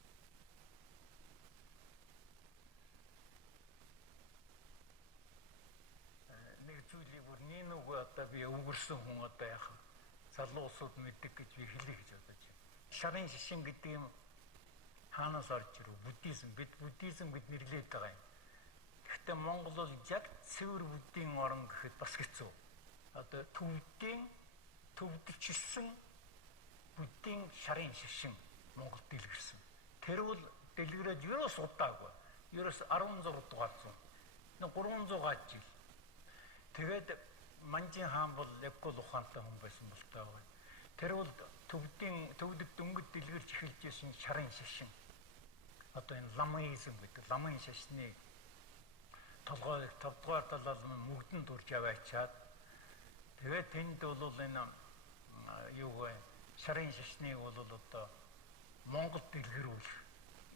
Нэг зүйлийг бүр нэг үгүй одоо би өвгөрсөн хүн одоо яах вэ? Залуусууд мэддэг гэж би хэлье гэж бодож байна. Шарын шишин гэдэг юм хаанаас орж ирв? Буддизм. Бид буддизм гэд нэрлээд байгаа юм. Гэхдээ Монгол бол яг цэвэр буддийн орн гэхэд бас хэцүү. Одоо төвдөлчилсэн буддийн шарын шишин Монгол дэлгэрсэн. Тэр бол дэлгэрээд ерөөс удаагүй. Ерөөс 16 дугаар зуун. 300 жил. Тэгээд Манжин хаан бол Яггул ухаантай хүн байсан бол таа. Тэр бол төвдөг дөнгөд дэлгэрч эхэлж байсан шарын шашин. Одоо энэ ламаизм гэдэг ламын шашны толгой 5 дугаар талаар мөгдөн дурж аваачаад тэгээд тэнд бол энэ юу вэ? Шарын шашныг бол одоо Монгол дэлгэрүүл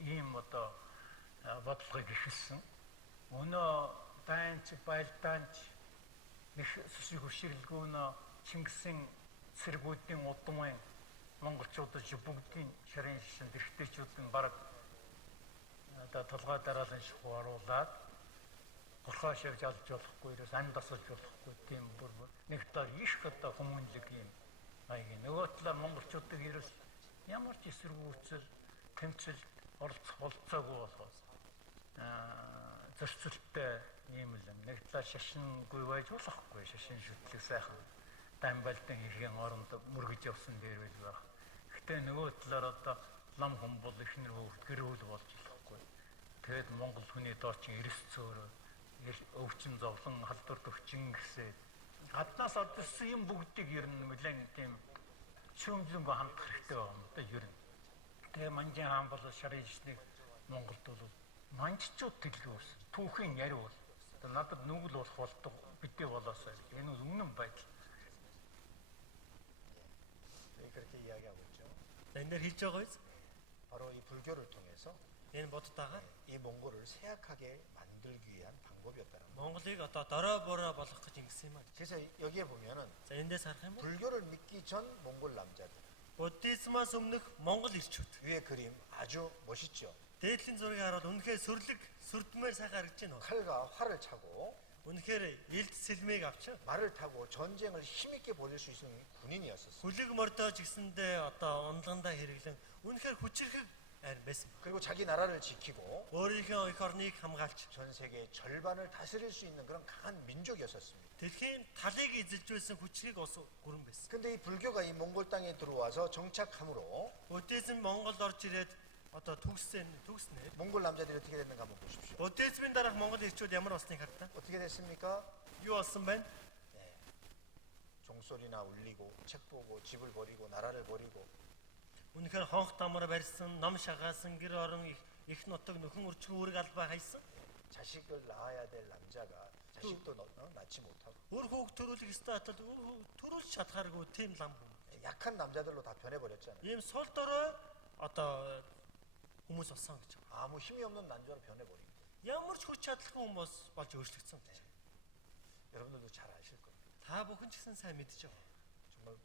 ийм одоо бодлогыг эхэлсэн. Өнөө данч байлдаанч нэг сүсэг хурширлгүүнө Чингисийн цэргүүдийн удмын монголчуудад бүгдийн шарын шашин эрхтэйчүүдийн бараг одоо толгой дараалан шихуу оруулаад гурхаашаа жалж болохгүй, ерөөс анд тасалж болохгүй тийм бүр нэг талаар их одоо хүмүүнлэг юм аяг. Нөгөө талаар монголчуудыг ерөөс ямар ч эсэргүүцэл, тэмцэл оролцоогүй болохоос зөрчилтэй юм л нэг талаар шашингүй байж болохгүй, шашин шүтлэг сайхан дамбалтын хэргийн оронд мөргөж явсан дээр байл байх. Гэтэ нөгөө талаар одоо лам хүмбол ихнэр хөвгт гэрүүл болж болохгүй. Тэгэд монгол хүний доочин эрс цөөрөө өвчин зовлон халдвар төвчин гэсээ гаднаас ордсон юм бүгдийг ер нь нэлээд тийм шүүмжлөнгөө хандах хэрэгтэй байна одоо ер нь. Тэгээ манжин хаан бол шарын шнийг Монголд бол манжчууд тэглүүс түүхийн яриу бол надад нүгэл болох болдог бидний болоосоо энэ бол үнэн байдал. 그렇게 이야기하고 있죠. Энэ дээр хэлж байгаа биз? 바로 이 불교를 통해서 Энэ бодтойгоо 이 몽골을 세약하게 만들기 위한 방법이었다는 거예요. Монголыг одоо дорой бороо болгох гэж ингэсэн юм аа. 그래서 여기에 보면은 За эндээс харах юм бол 불교를 믿기 전 몽골 남자들 буддизмаас өмнөх Монгол ирчүүд. 위에 그림 아주 멋있죠. Дээдлийн зургийг хараад үнэхээр сүрлэг сүрдмээр сайхан харагдаж байна. 칼과 활을 차고 Үнэхээр элд сэлмийг авч 말을 타고 전쟁을 힘있게 벌일 수 있는 군인이었었어요. хүлэг мордож гисэндээ одоо унлгандаа хэрэглэн үнэхээр хүчрэх арим байсан. 그리고 자기 나라를 지키고 өөрийнхөө эх орныг хамгаалж 전 세계 절반을 다스릴 수 있는 그런 강한 민족이었었습니다. дэлхийн талыг эзэлж байсан хүчрийг ус гүрэн байсан. 근데 이 불교가 이 몽골 땅에 들어와서 정착함으로 буддизм Монголд орж ирээд одоо төгснэ. 몽골 남자들이 어떻게 됐는가 한번 보십시오. буддизмын дараах Монгол ирчүүд ямар болсныг хардаа. 어떻게 됐습니까? Юу болсон байна? 종소리나 울리고 책 보고 집을 버리고 나라를 버리고 Үнэхээр хонх тамар барьсан, ном шагаасан, гэр орон их нутаг нөхөн өрчгөн үүрэг албаа хайсан. 자식을 낳아야 될 남자가 자식도 낳지 못하고 Өөр хүүхд төрүүлэх ёстой атал төрүүлж чадхааргүй тийм лам хүн. 약한 남자들로 다 변해버렸잖아요. Ийм сул дорой одоо хүмүүс болсон гэж байна. 아무 힘이 없는 남자로 변해버린 거예요. Ямар ч хүч чадалгүй хүмүүс болж өөрчлөгдсөн гэж. 여러분들도 잘 아실 겁니다. Та бүхэн ч гэсэн сайн мэдж байгаа. 정말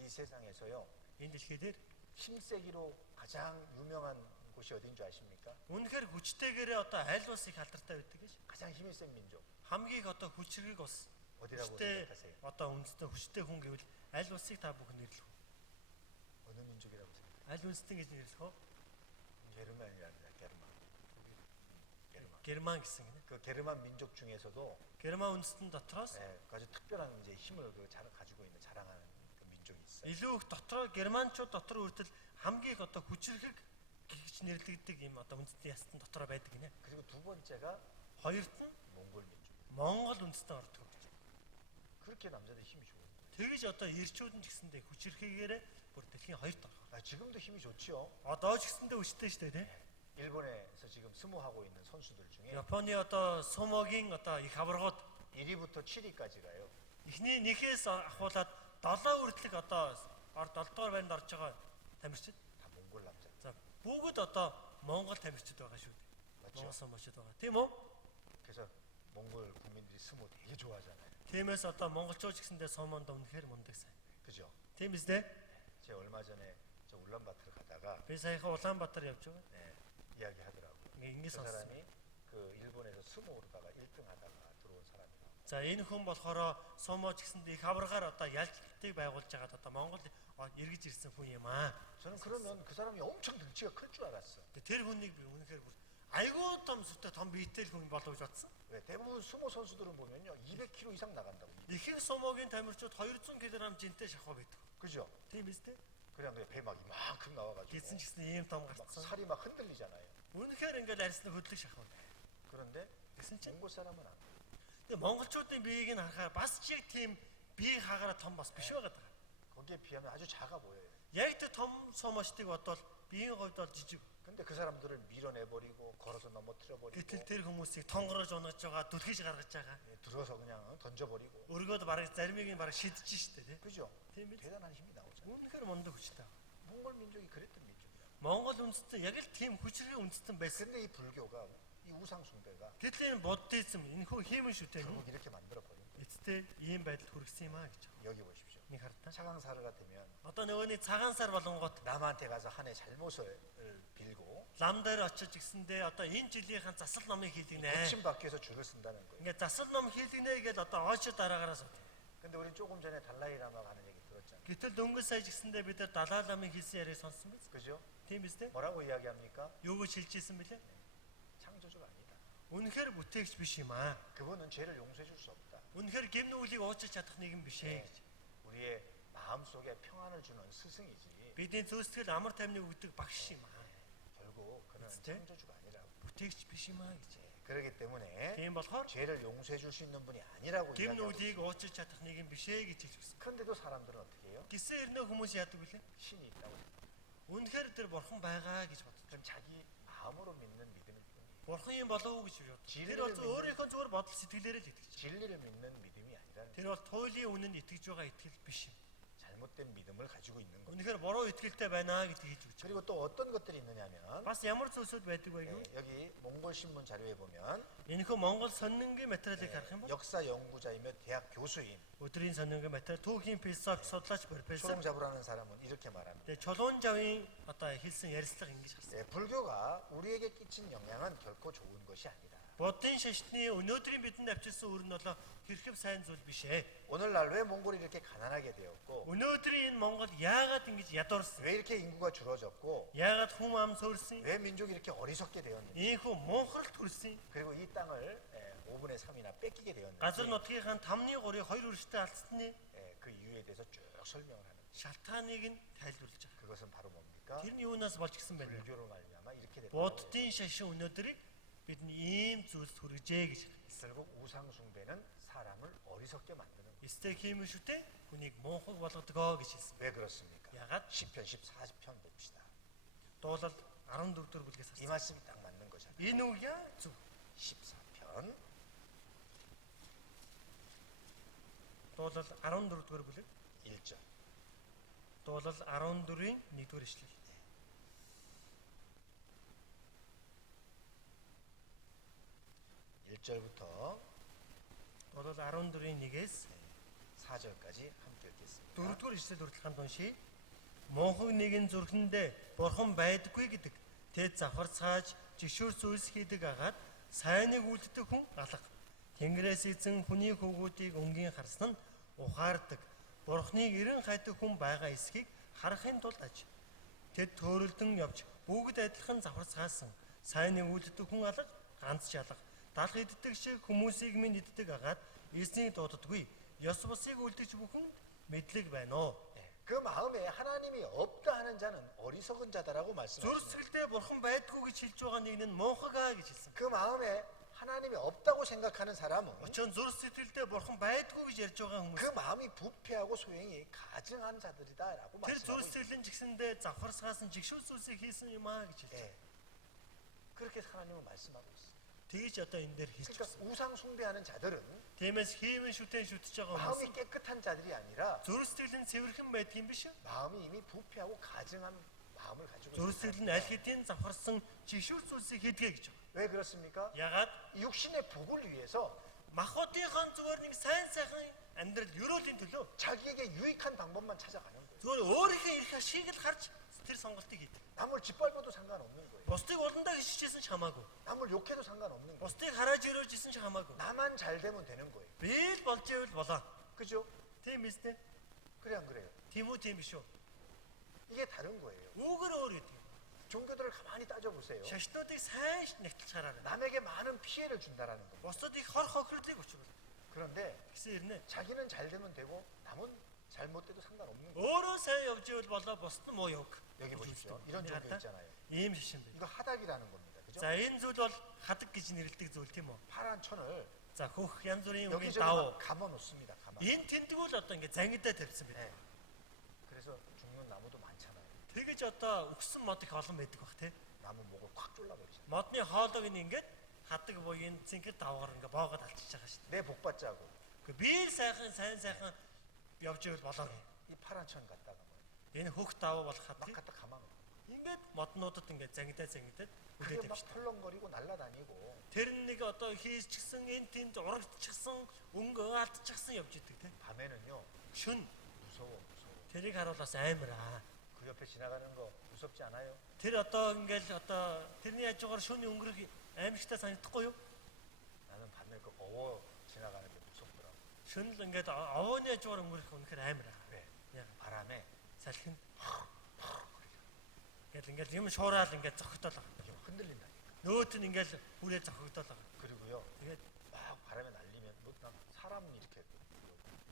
이 세상에서요 Энэ дэлхий дээр 힘세기로 가장 유명한 곳이 어딘 줄 아십니까? үнэхээр хүчтэйгээрээ одоо аль улсыг халдартай байдаг гэж. 가장 힘이 센 민족 Хамгийн их одоо хүчрэг ус. 어디라고 Хүчтэй 생각하세요? одоо үндэстэн хүчтэй хүн гэвэл аль улсыг та бүхэн нэрлэх вэ? 어느 민족이라고 생각해요? Аль үндэстэн гэж нэрлэх вэ? 게르만이랍니다. 게르만. 게르만. Герман гэсэн гинэ. 그 게르만 민족 중에서도 Герман үндэстэн дотроос 아주 특별한 이제 힘을 가지고 있는 자랑하는 그 민족이 있어요. илүү их дотроо германчууд дотор үртэл хамгийн их одоо хүчрэг гэж нэрлэгддэг юм одоо үндэстэн ястан дотроо байдаг гинэ. 그리고 두 번째가 Хоёрт нь 몽골 민족. Монгол үндэстэн ордог гэж. 그렇게 남자들 힘이 좋은 거예요. Тэгэж одоо ирчүүд нь ч гэсэндээ хүчрэхгээрээ бүр дэлхийн хоёрт орох. 지금도 힘이 좋지요. Одоо ч гэсэндээ хүчтэй шүү дээ, тийм. 일본에서 지금 스모하고 있는 선수들 중에 Японы одоо сумогийн одоо их аваргууд 1위부터 7위까지 가요. эхний нэхээс ахуулаад 7 хүртэлх одоо 7 дугаар байранд орж байгаа тамирчид. 다 몽골 남자. За бүгд одоо Монгол тамирчид байгаа шүү дээ. 맞죠? Монгол сумочид байгаа. Тийм үү? 그래서 몽골 국민들이 스모 되게 좋아하잖아요. Тиймээс одоо монголчууд ч гэсэндээ сумонд үнэхээр мундаг сайн. 그죠? Тийм биз дээ? 제가 얼마 전에 저 울란바토르 가다가 Би саяхан Улаанбаатар явж байгаа. 이야기하더라고요. Ингэ 그 сонссон. 사람이 그 일본에서 스모로다가 1등 하다가 들어온 사람이라고. За энэ хүн болохоор сумо ч гэсэндээ их аваргаар одоо ялцлтыг байгуулж байгаад одоо Монгол эргэж ирсэн хүн юм аа. 저는 그러면 그 사람이 엄청 등치가 클 줄 알았어. Тэр хүнийг би үнэхээр бүр айгүй том сүтэ том биетэй хүн болов гэж бодсон. 왜 대부분 스모 선수들은 보면요 200kg 이상 나간다고. Ихэнх сумогийн тамирчид 200 кг жинтэй шахав байдаг. 그죠? Тийм биз дээ? 그냥 배막 이만큼 나와가지고 Гэсэн ч гэсэн ийм том 막 гарцсан. 살이 막 흔들리잖아요. Үнэхээр ингээд арьсны хөдлөг шахав. 그런데 Гэсэн чинь 몽골 사람은 안. тэгээ монголчуудын биеийг нь харахаар бас ч яг тийм бие хаагаараа том бас биш байгаа даа. 거기에 비하면 아주 작아 보여요. Яг тэр том сумочдыг бодвол биеийн хувьд бол жижиг. 근데 그 사람들을 밀어내버리고 걸어서 넘어뜨려버리고 Гэтэл тэр хүмүүсийг тонгорож унаж байгаа, дүлхэж гаргаж байгаа. 들어서 그냥 던져버리고. Өргөөд бараг заримыг нь бараг шидэж штэ тий. 그죠? Тийм биз? 대단한 힘이 나오잖아요. Үнэхээр мундаг хүчтэй. 몽골 민족이 그랬던 민족이야. Монгол үндэстэн яг л тийм хүчрэг үндэстэн байсан. 근데 이 불교가 이 우상 숭배가 Гэтэл энэ буддизм энэ хөө хиймэн шүү дээ. 결국 이렇게 만들어 버린 거예요. Эцтэй ийм байдал хүргэсэн юм аа гэж. 여기 보십시오. Нэг хартаа. 차강사르가 되면 Одоо нөгөөний цагаан сар болонгот 남한테 가서 한 해 잘못을 빌고 лам дээр очиж гисэндээ одоо энэ жилийнхэн засал номыг хийлгэнэ. 고침 받기 위해서 줄을 쓴다는 거예요. Ингээд засал ном хийлгэнэ гэдээ одоо очиж дараагаараа сууд. 근데 우리 조금 전에 달라이라마가 하는 얘기 들었잖아요. Гэтэл дөнгөж сая гисэндээ бид нар Далай ламын хийсэн яриаг сонссон биз? 그죠? Тийм биз дээ? 뭐라고 이야기합니까? Юу гэж хэлж ийсэн бэлээ? 창조주가 아니다. Үнэхээр бүтээгч биш юм аа. 그분은 죄를 용서해 줄 수 없다. Үнэхээр гэм нүглийг уучлах чадах нэгэн биш ээ гэж. 우리의 마음속에 평안을 주는 스승이지. Бидний зөөсгөл амар тайвныг өгдөг багш юм аа. 결국 그는 진짜? 창조주가 아니라고. Бүтээгч биш юм аа гэж. 그렇기 때문에 Тийм болохоор 죄를 용서해 줄 수 있는 분이 아니라고 гэм 이야기하고 нүглийг 있어요. уучлах чадах нэгэн биш ээ гэж хэлж өгсөн. 그런데도 사람들은 어떻게 해요? Гисэн ирнэ хүмүүс яадаг вүлээ? 신이 있다고 생각해요. Үнэхээр тэр бурхан байгаа гэж боддог. 그건 자기 마음으로 믿는 믿음일 뿐이에요. Бурхан юм болов уу гэж боддог. Тэр бол өөрийнхөө зүгээр бодол сэтгэлээрээ л итгэж. 진리를 믿는 믿음이 아니라는 거예요. Тэр бол туйлын үнэнд итгэж байгаа итгэл биш юм. 잘못된 믿음을 가지고 있는 거예요. Үнэхээр буруу итгэлтэй байна гэдгийг хэлж өгч. 그리고 또 어떤 것들이 있느냐면 Бас ямар зүйлсүүд байдаг вэ гэвэл 여기 몽골 신문 자료에 보면 энэхүү Монгол сонингийн материалыг харах юм бол 역사 연구자이며 대학 교수인 өдрийн сонингийн материал түүхийн философи судлаач профессор 초롱잡으라는 사람은 이렇게 말합니다. тэгээ чулуун жавын одоо хэлсэн ярилцлага ингэж гарсан. 불교가 우리에게 끼친 영향은 결코 좋은 것이 아니다. Буддын шашны өнөөдрийн бидэнд авчирсан үр нь бол хэрхэв сайн зүйл биш ээ. 오늘날 왜 몽골이 이렇게 가난하게 되었고 Өнөөдрийн энэ Монгол яагаад ингэж ядуурсан? 왜 이렇게 인구가 줄어졌고 Яагаад хүм ам сөөрсөн? 왜 민족이 이렇게 어리석게 되었는지 Ийхүү мунхралт хүрсэн. 그리고 이 땅을 5분의 3이나 뺏기게 Газар 되었는지 нутгийн 5-ны 3-ыг 2 өршөлтөд алдсны 그 이유에 대해서 쭉 설명을 하는 거예요. шалтгааныг нь тайлбарлаж байгаа. 그것은 바로 뭡니까? Тэр нь юунаас болж гисэн бэ? 불교로 말미암아 이렇게 됐다. Буддын шашин өнөөдрийг бидний ийм зүйлс хүргэжээ гэж. 결국 우상 숭배는 사람을 어리석게 만드는 거예요. Эстэй хийм шүтээ хүнийг мунхаг болгодгоо гэж хэлсэн. 왜 그렇습니까? Ягаад? 시편 14편 봅시다. Дуулал 14 дэх бүлгээс 이 харсан. 말씀이 딱 맞는 거잖아요. Энэ үг яа зөв. 14편 Дуулал 14 дэх бүлэг. 1절. Дуулал 14-ийн 1-р эшлэл. 절부터 Дуулал 14-ийн 1-ээс 4절까지 함께 읽겠습니다. 4-р эшлэл хүртэл хамт уншийе. Мунхаг нэгэн зүрхэндээ бурхан байдаггүй гэдэг тэд завхарцааж жишүүр зүйлс хийдэг агаад сайныг үлддэг хүн алга. Тэнгэрээс эзэн хүний хөвгүүдийг өнгийн харсан нь ухаардаг. Бурхныг эрен хайдаг хүн байгаа эсхийг харахын тулд аж. Тэд төөрөлдөн явж бүгд адилхан завхарцаасан. Сайныг үлддэг хүн алга, ганц ч алга. Далх иддэг шиг хүмүүсийг минь иддэг агаад эзнийг дууддаггүй. Ёс бусыг үлдэж бүхэн мэдлэг байна уу? 그 마음에 하나님이 없다 하는 자는 어리석은 자다라고 말씀하십니다. Зүрсгэлдээ бурхан байдгүй гэж хэлж байгаа нэг нь мунхагаа гэж хэлсэн. 그 마음에 하나님이 없다고 생각하는 사람은 Очон зүрс сэтгэлдээ бурхан байдгүй гэж ярьж байгаа хүмүүс. 그 마음이 부패하고 소행이 가증한 자들이다라고 Тэр 말씀하고 зүрс 있습니다. сэтгэлийн жигсэндээ завхарсгаасан жигшүүл зүйлсийг хийсэн юм аа гэж хэлж. 예. 그렇게 하나님은 말씀하고 있습니다. Тэгж одоо энэ дээр хэлж 그러니까 байна. 우상 숭배하는 자들은 Тиймээс хиймэн шүтэн шүтэж байгаа хүмүүс 마음이 깨끗한 자들이 아니라 зүрс сэтгэлийн цэвэрхэн байдаг юм биш үү? 마음이 이미 부패하고 가증한 마음을 가지고 Зүрс 있습니다. сэтгэл нь аль хэдийн завхарсан жигшүүл зүйлсийг хийдгээ гэж байгаа. 왜 그렇습니까? Ягаад 육신의 복을 위해서 махбодынхон зүгээр нэг сайн сайхан амьдрал өрөөлийн төлөө 자기에게 유익한 방법만 찾아가는 거예요. зүгээр өөрийнхөө эрх ашиг л харж тэр сонголтыг хийдэг. 남을 짓밟아도 상관없는 거예요. Бусдыг олондоо гიშчихсэн ч хамаагүй. 남을 욕해도 상관없는 거예요. Бусдыг хараад өрөөж исэн ч хамаагүй. 나만 잘 되면 되는 거예요. Би л болж ивэл болоо. 그죠? Тийм эстэй. 그래 안 그래요? Тийм үү тийм биш үү? 이게 다른 거예요. Үүгээр өөр юм. 종교들을 가만히 따져보세요. Шашнуудыг сайн нэгтэлж хараарай. 남에게 많은 피해를 준다라는 겁니다. Бусдыг хор хохирлыг өчрөл. 그런데 Гэсэн ирнэ. 자기는 잘 되면 되고 남은 잘못돼도 상관없는 거예요. Өөрөө сайн явж ивэл болоо бусд нь муу явах. 여기 보십시오. 이런 종교 있잖아요. Ийм шашин байна. 이거 하닥이라는 겁니다. 그죠? За энэ зүйл бол хадаг гэж нэрлэдэг зүйл тийм үү? 파란 천을 За хөх янз бүрийн үгийн 여기저기 давуу. 막 감아 놓습니다. 감아. Энэ тэндгүүл одоо ингээ зангидаа тавьсан байна. 네. 그래서 죽는 나무도 많잖아요. Тэгэж одоо өгсөн мод их олон байдаг бах тий. 나무 목을 콱 졸라버리잖아요. Модны хоолойг нь ингээд хадаг буюу энэ цэнгэл давгаар ингээ боогод алчиж байгаа шүү дээ. 내 복 받자고 Гэхдээ би сайн сайхан явж ивэл болоо. 이 파란 천 갖다가 Энэ хөх даваа болох 막 хатгийг 갖다 감아 놓고 ингээд моднуудад ингээд зангидаад 그게 үлдээд 막 явж. 펄렁거리고 날아다니고 Тэр нэг одоо хийчихсэн энэ тэнд урагдчихсан өнгө алдчихсан явж идэг тий. 밤에는요 Шүн 무서워. тэрийг харуулаас аймараа. 그 옆에 지나가는 거 무섭지 않아요? Тэр одоо ингээл одоо тэрний хажуугаар шөнийн өнгөрөх аимшигтай санагдахгүй юу? 나는 반대 그 어워 지나가는 게 무섭더라고. Шөнөл ингээд овооны хажуугаар өнгөрөх үнэхээр аймараа. 왜? Яг 바람에 салхин. Ингээд юм шуураад ингээд зогтол байгаа. 이게 흔들린다니까. Нөөт нь ингээд хүрээ зогтол байгаа. 그리고요, Тэгээд 막 바람에 날리면 뭐난 사람 이렇게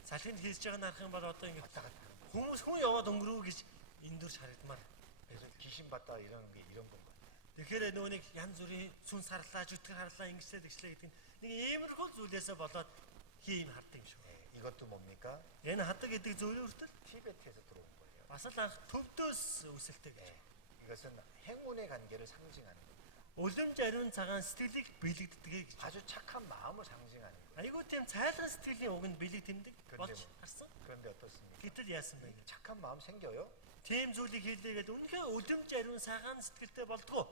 салхинд хийж байгаа нь харах юм бол одоо ингээд 왔다 갔다 하는 거. хүн яваад өнгөрөө гэж эндүр харагдмаар. 그래서 귀신 봤다 이러는 게 이런 건 같아. Тэгэхээр нөгөө нэг янз бүрийн сүн сарлаа, жүтгэр харлаа, ингэслээ тэгслээ гэдэг нэг иймэрхүү зүйлээсээ болоод хийм хардаг юм шиг. 이것도 뭡니까? Энэ хадаг гэдэг зүйл үртэл 티베트에서 들어온 거예요. бас л анх төвдөөс үүсэлтэй гэж. 이것은 행운의 관계를 상징하는 겁니다. Улимж ариун цагаан сэтгэлийг бэлэгддэг гэж. 아주 착한 마음을 상징하는 거예요. Айгуу тийм цайлган сэтгэлийн уг нь бэлэгдэндэг болж 근데 харсан. 그런데 어떻습니까? Гэтэл яасан бэ? 착한 마음 생겨요? Тийм зүйлийг хийлээгээд үнэхээр улимж ариун цагаан сэтгэлтэй болдгоо.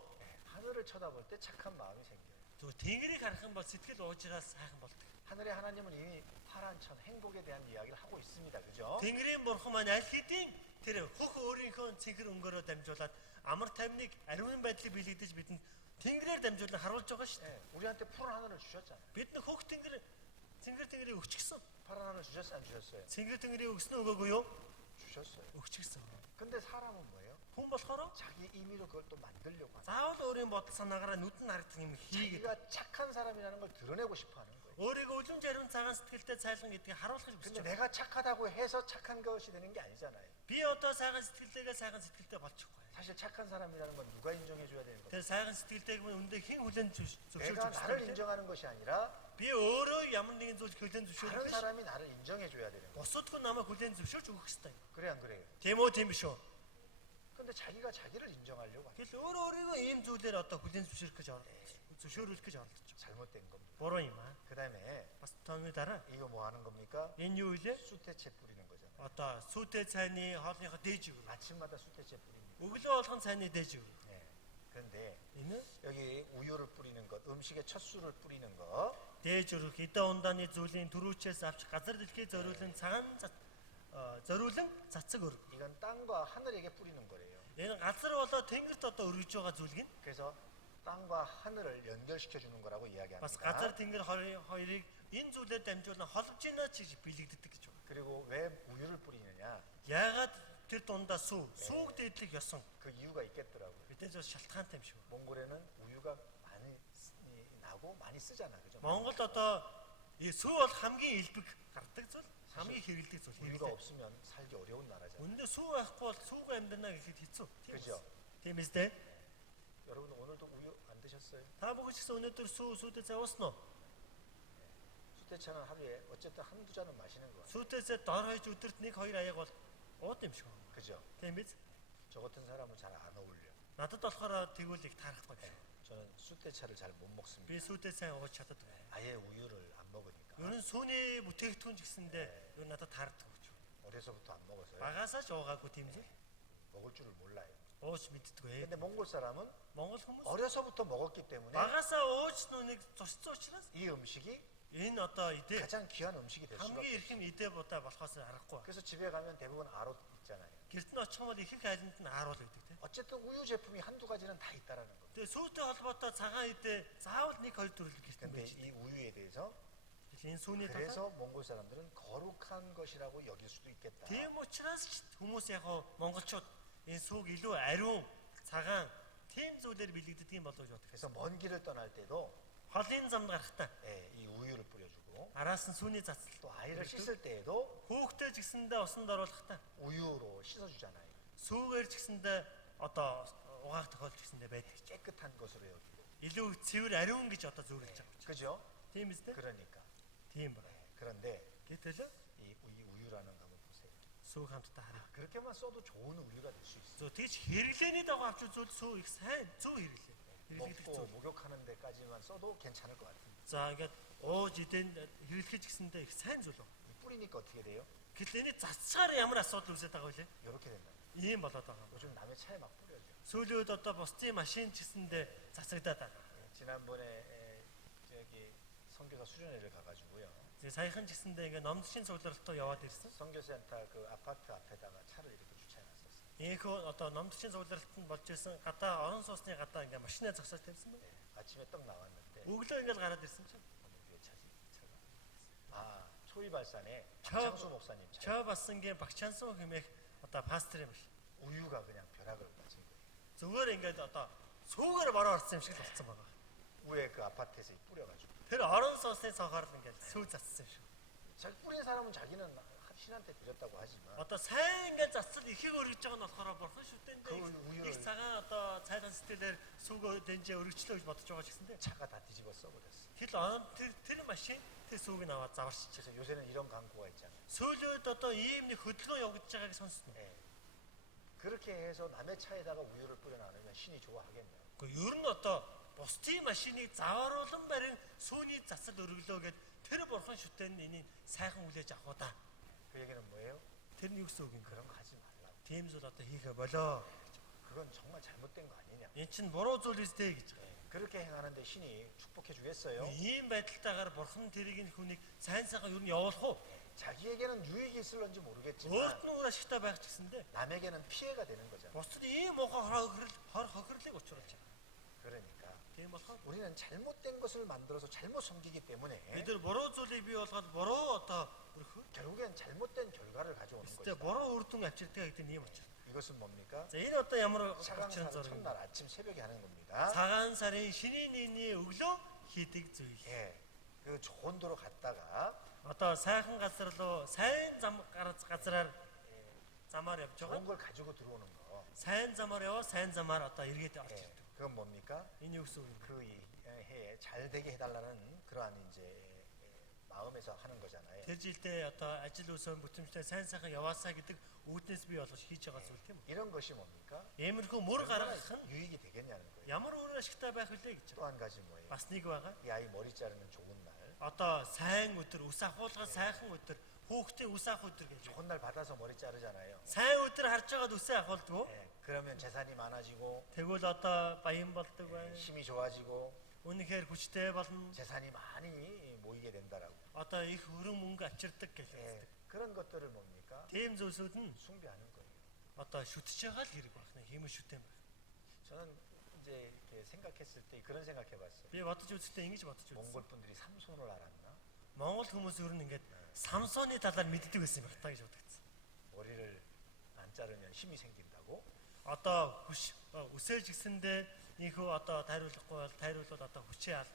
하늘을 쳐다볼 때 착한 마음이 생겨요. Зөв тэнгэрийг харах юм бол сэтгэл уужраас сайхан болдог. 하늘의 하나님은 이미 파란 천 행복에 대한 이야기를 하고 있습니다. 그죠? Тэнгэрийн бурхан маань аль хэдийн тэр хөх өөрийнхөө цэнхэр өнгөөрөө дамжуулаад амар тайвныг ариун байдлыг бэлэгдэж бидэнд тэнгэрээр дамжуулан харуулж байгаа шүү дээ. 우리한테 푸른 하늘을 주셨잖아요. Бид нэг хөх тэнгэрийг өгчихсөн. 파란 하늘 주셨어요? 안 주셨어요? Тэнгэрийг өгсөн нь өгөөгүй юу? 주셨어요. Өгчихсөн. 근데 사람은 뭐예요? Хүн болохоор 자기 임의로 그걸 또 만들려고 하는 거예요. заавал өөрийн бодол санаагаараа нүдэн харагдах юм хийгээд 자기가 착한 사람이라는 걸 드러내고 싶어 하는 거예요. өөрийгөө улимж ариун цагаан сэтгэлтэй цайлган гэдгийг харуулах гэж 근데 хүсэж байна. 내가 착하다고 해서 착한 것이 되는 게 아니잖아요. Би одоо сайхан сэтгэлтэйгээ сайхан сэтгэлтэй болчихгүй. 사실 착한 사람이라는 건 누가 인정해 줘야 되는 거예요? Тэр сайхан сэтгэлтэйг мөн өндөө хэн хүлэн зөвшөөрч 내가 나를 өгсөн бэ? 인정하는 것이 아니라 Би өөрөө ямар нэгэн зүйл хүлэн 다른 зөвшөөрөх биш. 사람이 나를 인정해 줘야 되는 거예요. Бусад хүн намайг хүлэн зөвшөөрч өгөх хэрэгтэй. 그래 안 그래요? Тийм үү, тийм биш үү? 근데 자기가 자기를 인정하려고 하는 Тэгэл өөрийгөө ийм зүйлээр одоо хүлэн зөвшөөрөх гэж зөвшөөрүүлэх гэж оролдож байгаа. 잘못된 겁니다. Буруу юм аа. 그다음에 Бас тооны дараа 이거 뭐 하는 겁니까? энэ юу вэ? 수태채 뿌리는 거잖아요. Одоо сүйтэй цайны хоолныхоо дээж өгөх. 아침마다 수태채 뿌립니다. Өглөө болгон цайны дээж өгөх. 네. 그런데 Энэ 여기 우유를 뿌리는 것, 음식에 첫 술을 뿌리는 거, дээж өгөх эдэн ундааны зүйлийн төрүүчээс авч газар дэлхий зориулан цагаан зориулан цацаг өрг. 이건 땅과 하늘에게 뿌리는 거래요. Энэ газар болоо тэнгэрт одоо өргөж байгаа зүйлийг 그래서 땅과 하늘을 연결시켜 주는 거라고 бас 이야기합니다. газар тэнгэр хоёрыг энэ зүйлээр дамжуулан холбож ийна ч гэж бэлэгддэг гэж байна. 그리고 왜 우유를 뿌리느냐? Яагаад тэр дундаа сүүг дээдлэх ёсон 그 이유가 있겠더라고요. бидээс бас шалтгаантай юм шиг байна. 몽골에는 우유가 많이 나고 많이 쓰잖아, 그죠? Монголд одоо сүү бол хамгийн элбэг гардаг зүйл, хамгийн хэрэгэлдэг зүйл. 우유가 хэрэглээ. 없으면 살기 어려운 나라잖아요. Үндэ сүү байхгүй бол сүүг амьдрна гэхэд хэцүү. Тийм 그죠? үү? Тийм ээ. 여러분 오늘도 우유 안 드셨어요? Та бүхэн ч гэсэн өнөөдөр сүүдэд зовсон уу? 수태차는 하루에 어쨌든 한두 잔은 마시는 거예요. Сүүдээсээ дор хойж өдөрт 1-2 аяг бол ууд юм шиг байна. 그죠? Тийм биз? 저 같은 사람은 잘 안 어울려. Надад болохоор тэгвэл их тарахдаггүй юм шиг. 저는 수태차를 잘 못 먹습니다. Би сүүдээ сайн ууж чаддаг. 아예 우유를 안 먹으니까. Ер нь сүүний бүтээгдэхүүн ч гэсэндээ ер нь надад таарддаг гэж байна. 어려서부터 안 먹어서요. Багасаа ч уугаагүй тийм зүйл. 먹을 줄을 몰라요. Ууж мэддэггүй. 근데 몽골 사람은 Монгол хүмүүс 어려서부터 먹었기 때문에 багасаа ууж нүг зурцсан учраас 이 음식이 энэ одоо идэ 가장 귀한 음식이 될 수가 хамгийн 없어요. эрхэм идэ будаа болохоос аргагүй. 그래서 집에 가면 대부분 아로 있잖아요. Гэрт нь очих юм бол их их айланд нь ааруул гэдэг тийм. 어쨌든 우유 제품이 한두 가지는 다 있다라는 거. Тэгээ сүүтэй холбоотой цагаан идэ заавал 1-2 төрөл гэрт нь 근데 байж. 이 우유에 대해서 Энэ сүүний талаар 그래서 몽골 사람들은 거룩한 것이라고 여길 수도 있겠다. тийм учраас ч хүмүүс яг монголчууд энэ сүүг илүү ариун цагаан тийм зүйлээр бэлэгддэг юм болов уу гэж боддог. 그래서 먼 길을 떠날 때도 Холын замд гарахтаа 이 우유를 뿌려주고 араас нь сүүний цацал 또 아이를 씻을 때에도 хөөхтэй ч гэсэндээ усанд оруулахдаа 우유로 씻어주잖아요. сүүгээр ч гэсэндээ одоо угаах тохиолдол ч гэсэндээ байдаг. 깨끗한 것으로 여기고. Илүү цэвэр ариун гэж одоо зөвлөж байгаа юм. 그죠? Тийм үстэй? 그러니까. Тийм ба. 그런데 Гэтэл 이 우유라는 거 한번 보세요. сүү хамтдаа хараа. 그렇게만 써도 좋은 우유가 될 수 있어요. Зөв тэгж хэрэглээний дагуу авч үзвэл сүү их сайн зөв хэрэглээ. Хэрэглэгдэх 먹고 зөв. 목욕하는 데까지만 써도 괜찮을 것 같아요. За ингээд ууж идэн хэрэглэж гэсэндээ их сайн зүйл. 이 뿌리니까 어떻게 돼요? Гэтэл энэ цацгаар ямар асуудал үүсэж байгаа вэ? 이렇게 된다. Ийм болоод байгаа. 요즘 남의 차에 막 뿌려요. Сүүлүүд одоо бусдын машин ч гэсэндээ цацагдаад байгаа. 지난번에 저기 선교사 수련회를 가가지고요. 이제 사이хан 직선대 이게 넘친 소들도 яваад ирсэн. 선교센터 그 아파트 앞에다가 차를 이렇게 주차해놨었어요. Ийхүү одоо номдчин зөвлөлтөнд болж исэн гадаа орон сууцны гадаа ингээ машинаа зогсоож тавьсан байна. 네, 아침에 떡 나왔는데 Өглөө ингээл гараад ирсэн чинь 어느 교회 차가. 아, 초이발산에 저- 박창수 목사님 차. чаа бассангийн багчаансан хэмээх одоо пастор юм биш. 우유가 그냥 벼락을 맞은 거예요. Зүгээр ингээд одоо сүүгээр бороо орсон юм шиг л болсон байгаа. 위에 그 아파트에서 뿌려가지고. Тэр орон сууцны цонхоор л ингээд сүү зассан юм шиг. 잘 뿌린 사람은 자기는 신한테 드렸다고 하지만 Одоо сайн ингээд засал ихийг өргөж байгаа нь болохоор бурхан шүтээндээ 그 우유를 их цагаан одоо цайдан сэтгэлээр сүүгөө дэнжээ өргөчлөө гэж бодож байгаа ч гэсэндээ 차가 다 뒤집어 써버렸어. тэр машин тэр сүүг нь аваад заварч. 그래서 요새는 이런 광고가 있잖아요. Сөүлөөд одоо ийм нэг хөдөлгөөн явагдаж байгааг сонсноо. 예. 그렇게 해서 남의 차에다가 우유를 뿌려 나누면 신이 좋아하겠네요. Гэхдээ ер нь одоо бусдын машиныг завааруулан барин сүүний засал өргөлөө гэд тэр бурхан шүтэн энийг сайхан хүлээж авах удаа. 그 얘기는 뭐예요? Тэр нь юу гэсэн үг юм бэ? 그런 거 하지 말라고. Тийм зүйл одоо хийхэ болоо. 그건 정말 잘못된 거 아니냐. Эн чинь буруу зүйл үстэй гэж. 예. 그렇게 행하는데 신이 축복해 주겠어요? Ийм байдалтайгаар бурхан тэрийг нь хүнийг сайн сайхан ер нь явуулах уу? 자기에게는 유익이 있을런지 모르겠지만 Өөрт нь ашигтай байх ч гэсэндээ 남에게는 피해가 되는 거잖아요. бусдад ийм муухай хохирлыг учруулж байгаа. 그러니까 Тийм болохоор 우리는 잘못된 것을 만들어서 잘못 섬기기 때문에 бид нар буруу зүйлийг бий болгоод буруу одоо өрхөө 결국엔 잘못된 결과를 가져오는 өстэй 거죠. буруу үр дүн авчирдаг гэдэг нь ийм учраас. 이것은 뭡니까? За энэ одоо ямар 차가운 учрын 살 зориг юм бэ? 첫날 아침 새벽에 하는 겁니다. Цагаан сарын шинийн нийний өглөө хийдэг зүйл. 예. 그 좋은 도로 갔다가 Одоо сайхан газар руу сайн газраар замаар явж 좋은 байгаа. 걸 가지고 들어오는 거. Сайн замаар яваа сайн замаар одоо эргээд орж 예. ирдэг. 그건 뭡니까? Энэ юу гэсэн үг юм бэ? 그 해에 잘 되게 해달라는 그러한 이제 마음에서 하는 거잖아요. Тэр жилдээ одоо ажил үсээ бүтэмжтэй сайн сайхан яваасаа гэдэг үүднээс бий болгож хийж байгаа зүйл тийм үү? 이런 것이 뭡니까? Иймэрхүү мөр 얼마나 гаргах нь 유익이 되겠냐는 거예요. ямар өөр ашигтай байх вүлээ гэж. 또 한 가지 뭐예요? Бас нэг байгаа. 이 아이 머리 자르는 좋은 날. Одоо сайн өдөр ус ахуулгад сайхан өдөр хүүхдээ ус ах өдөр гэж. 좋은 날 받아서 머리 자르잖아요. Сайн өдөр харж байгаад үсээ ахуулдаг. 예. 그러면 재산이 많아지고 Тэгвэл одоо баян болдог бай. 힘이 좋아지고 Үнэхээр хүчтэй болно. 재산이 많이 모이게 된다라고. Одоо их өрөн мөнгө авчирдаг гэж. 예. 그런 것들을 뭡니까? Тийм зүйлсүүд нь 숭배하는 거예요. одоо шүтж байгаа л хэрэг байна. Хиймэл шүтэн байна. 저는 이제 이렇게 생각했을 때 그런 생각해봤어요. Би бодож үзэхдээ ингэж бодож үзсэн. 몽골 분들이 삼손을 알았나? Монгол хүмүүс ер нь ингээд Самсоны талаар мэддэг байсан байх таа гэж бодогдсон. 머리를 안 자르면 힘이 생긴다고? Одоо үсээж гисэндээ ийхүү одоо тайруулахгүй бол тайруулбал одоо хүчээ ал.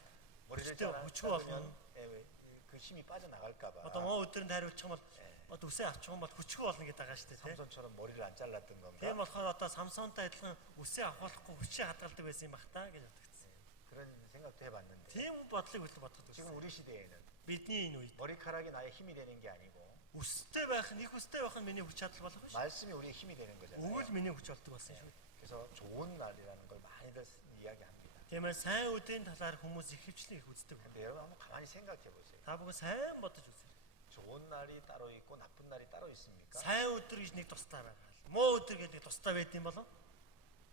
머리를 хүчгүй болно. 자르면 그 힘이 빠져나갈까봐. Одоо муу өдрөнд тайруулчих юм бол одоо үсээ авчих юм бол хүчгүй болно гэдэг байгаа шүү дээ. 삼손처럼 머리를 안 잘랐던 건가? Тийм болохоор одоо Самсонтой адилхан үсээ авахлахгүй хүчээ хадгалдаг байсан юм байх таа гэж бодогдсон. 그런 생각도 해봤는데 Тийм бодлыг үлдэх бодоход 지금 үзсэн. 우리 시대에는 Бидний энэ үед 머리카락이 나의 힘이 되는 게 아니고 өстэй байх нь их өстэй байх нь миний хүч чадал болох биш. 말씀이 우리의 힘이 되는 거잖아요. Өгөл миний хүч болдог болсон шүү. 그래서 좋은 날이라는 걸 많이들 이야기합니다. Тийм ээ сайн өдрийн талаар хүмүүс их хвчлэн их үздэг. 근데 여러분 한번 가만히 생각해 보세요. Та бүхэн сайн бодож үзээрэй. 좋은 날이 따로 있고 나쁜 날이 따로 있습니까? Сайн өдөр гэж нэг тустай байгаа. Муу өдөр гэдэг тустай байт юм болов?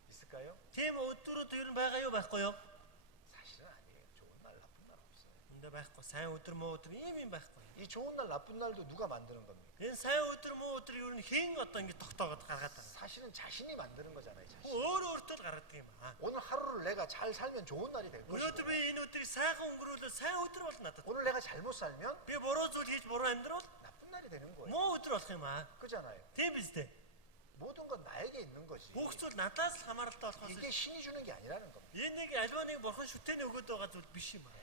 있을까요? Тийм өдрүүд ер нь байгаа юу байхгүй юу? 사실은 아니에요. 좋은 날, 나쁜 날 없어요. Эндээ байхгүй. Сайн өдөр муу өдөр ийм байхгүй. 이 좋은 날, 나쁜 날도 누가 만드는 겁니까? Энэ сайн өдөр муу өдөр ер нь хэн одоо ингэ тогтоогод гаргаад байгаа. 사실은 자신이 만드는 거잖아요. 자신. Өөр өөртөө л гаргадаг юм аа. 오늘 하루를 내가 잘 살면 좋은 날이 될 Өнөөдөр 것이고 би энэ өдрийг сайхан өнгөрүүлээ сайн өдөр болно надад. 오늘 내가 잘못 살면 Би буруу зүйл хийж буруу амьдрал 나쁜 날이 되는 거예요. муу өдөр болох юм аа. 그잖아요. Тийм биз дээ. 모든 건 나에게 있는 거지. Бүх зүйл надаас л хамааралтай болохоос 이게 신이 주는 게 아니라는 겁니다. энэ нэг альва нэг бурхан шүтээний өгöd байгаа зүйл биш юм аа.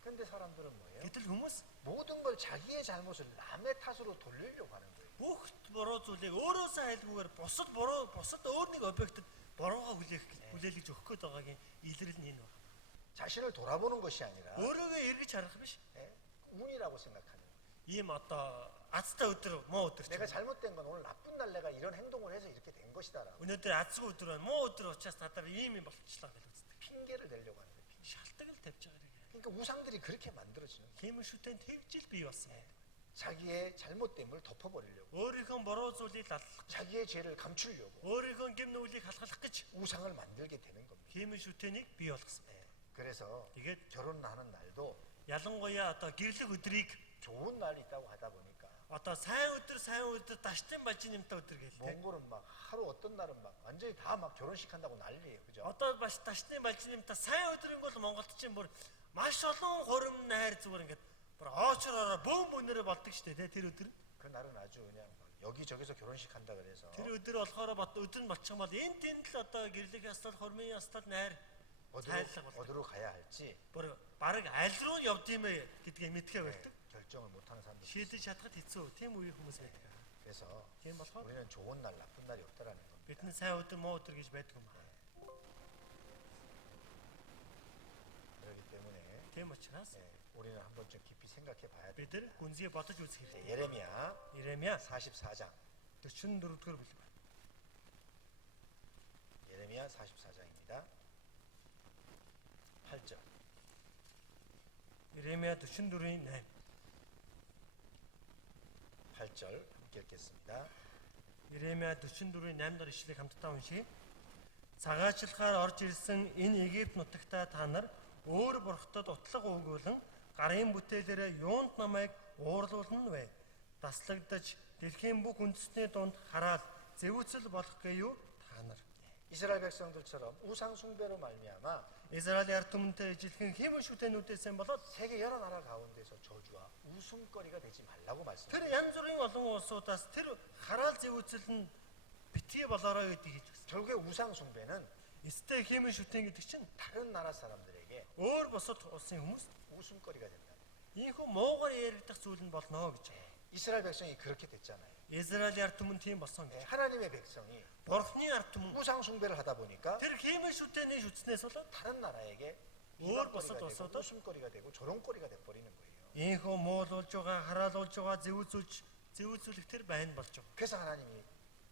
근데 사람들은 뭐예요? Гэтэл хүмүүс 모든 걸 자기의 잘못을 남의 탓으로 돌리려고 하는 거예요. бүх буруу зүйлийг өөрөөсөө айлгүйгээр бусад өөр нэг объектэд буруугаа хүлээлгэж өгөх гээд байгаагийн илрэл нь энэ байна. 자신을 돌아보는 것이 아니라 Өөрөөгөө эргэж харах биш. 예, 운이라고 생각하는 거예요. Ийм одоо азтай өдөр муу өдөр 내가 чинь. 잘못된 건 오늘 나쁜 날 내가 이런 행동을 해서 이렇게 된 것이다라고 Өнөөдөр азгүй өдөр байна. Муу өдөр учраас надад ийм юм болчихлоо гэж үздэг. 핑계를 대려고 하는 거예요. Шалтгаал тавьж байгаа юм. 그러니까 우상들이 그렇게 만들어지는 거예요. Тийм шүтэн твжил бий болсон. 자기의 잘못됨을 덮어버리려고 Өөрийнхөө буруу зүйлийг лаллах, 자기의 죄를 감추려고 өөрийнхөө гэм нүглийг халахлах гэж 우상을 만들게 되는 겁니다. тийм шүтэнийг бий болгосон. 그래서 Тэгээд 결혼하는 날도 ялангуяа одоо гэрлэх өдрийг 좋은 날이 있다고 하다 보니까 одоо сайн өдөр даштын бажин юмтай өдөр гээл те. 몽골은 막 하루 어떤 날은 막 완전히 다 막 결혼식 한다고 난리예요. 그죠? Одоо бас даштны бажин юмтай сайн өдрийн бол Монголд чинь бүр маш олон хурим найр зүгээр ингээд бүр оочроор бөөмбөнөрөө болдог штэ те тэр өдөр. 그날은 아주 그냥 막 여기저기서 결혼식 한다 그래서 Тэр өдөр болохоор өдөр нь болчих юм бол энэ тэнд л одоо гэрлэх ястал хурмын ястал найр тайлах бол 어디로 가야 할지 бүр баг аль руу нь явдгиймэ гэдгийг мэдхээ болдог. 결정을 못하는 사람들. Шийдэж чадхад хэцүү тийм үеийн хүмүүс байдаг. 그래서 Тийм болохоор 우리는 좋은 날, 나쁜 날이 없다라는 겁니다. бидний сайн өдөр муу өдөр гэж байдаг юм байна. 그렇기 때문에 Тийм учраас 우리는 한번 좀 깊이 생각해 봐야 돼. бид нар гүнзгий бодож үзэх хэрэгтэй. 예레미야 Иремья 44장. 44 дугаар бүлэг. 예레미야 44장입니다. 8절. Иремья 44-ийн 8. 8절 함께 읽겠습니다. Иремья 44-ийн 8 дахь ишлэгийг хамтдаа уншийе. Цагаачлахаар орж ирсэн энэ Египт нутагтаа та нар өөр бурхтад утлаг өгүүлэн гарын бүтээлээрээ юунд намайг уурлуулна вэ? Таслагдаж дэлхийн бүх үндэстний дунд хараал зэвүүцэл болох гэю та нар. 이스라엘 백성들처럼 우상 숭배로 말미암아 Израилийн ард түмэнтэй ижилхэн хиймэн шүтэнүүдээс болоод 세계 여러 나라 가운데서 저주와 웃음거리가 되지 말라고 тэр 말씀합니다. янз бүрийн олон улсуудаас тэр хараал зэвүүцэл нь битгий болоорой гэдгийг хэлж өгсөн. 결국에 우상 숭배는 Эцтэй хиймэн шүтэн гэдэг чинь 다른 나라 사람들에게 өөр бусад улсын хүмүүс 웃음거리가 된다. ийхүү муугар яригдах зүйл нь болно гэж. 이스라엘 백성이 그렇게 됐잖아요. Израилийн ард түмэн тийм болсон гэж. 하나님의 백성이 Бурхны ард түмэн 우상 숭배를 하다 보니까 тэр хиймэн шүтэний шүтснээс болоод 다른 나라에게 өөр 비방거리가 бусад 되고 улсуудад 웃음거리가 되고 조롱거리가 돼 버리는 거예요. ийхүү муулуулж байгаа, хараалуулж байгаа, зэвүүцүүлэх тэр байна болж байгаа. 그래서 하나님이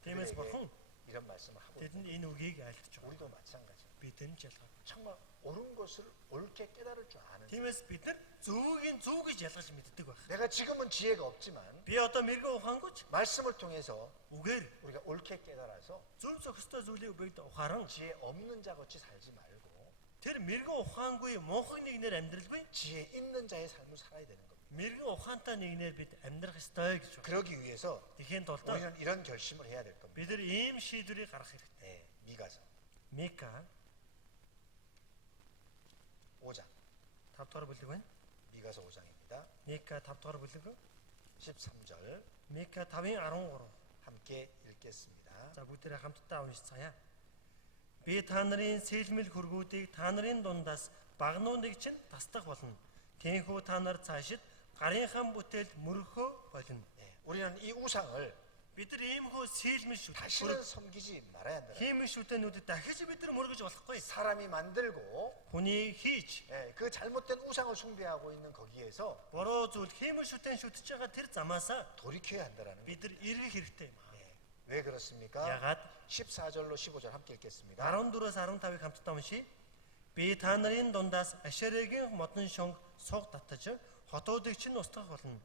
Тиймээс 그들에게 бурхан 이런 말씀을 하고 тэдэнд энэ үгийг айлтж байгаа. 우리도 마찬가지. Бид энэ ч ялгаа. 정말 옳은 것을 옳게 깨달을 줄 아는. Тиймээс бид нар зөвийг зөв гэж ялгаж мэддэг байх. 내가 지금은 지혜가 없지만 Би одоо мэрэгэн ухаангүйч 말씀을 통해서 үгээр 우리가 옳게 깨달아서 зөв зохистой зүйлийг бид ухааран 지혜 없는 자 같이 살지 말고 тэр мэрэгэн ухаангүй муухай нэгнэр амьдралгүй 지혜 있는 자의 삶을 살아야 되는 겁니다. мэрэгэн ухаантай нэгнэр бид амьдрах ёстой гэж байна. 그러기 위해서 Тэгэхин тулд 우리는 이런 결심을 해야 될 겁니다. бид нар ийм шийдвэрийг гаргах хэрэгтэй. 네, 미가서 Мика 5장. 5 дугаар бүлэг байна. 미가서 5장입니다. Мика 5 дугаар бүлэг. 13절 Мика 5-ын 13. 함께 읽겠습니다. За бүгдээрээ хамтдаа уншицгаая. Би та нарын сэлмэл хөргүүдийг та нарын дундаас багнууныг чинь тасдах болно. Тиймээс та нар цаашид гарынхан бүтээл мөрөхөө болно. 네, 우리는 이 우상을 Бид нар иймхүү сэлмэл шүт. 다시는 섬기지 말아야 한다. Хиймэл шүтэнүүдэд дахиж бид нар мөргөж болохгүй. 사람이 만들고 Хүний хийж 예, 그 잘못된 우상을 숭배하고 있는 거기에서 буруу зүйл хиймэл шүтэн шүтэж байгаа тэр замаасаа 돌이켜야 한다라는 거예요. бид нар эргэх хэрэгтэй юм. 왜 그렇습니까? Ягаад 14절로 15절 함께 읽겠습니다. 14-өөс 15-ыг хамтдаа уншийе. Би та нарын дундаас Ашерегийн модон шонг суг татаж хотуудыг чинь устгах болно.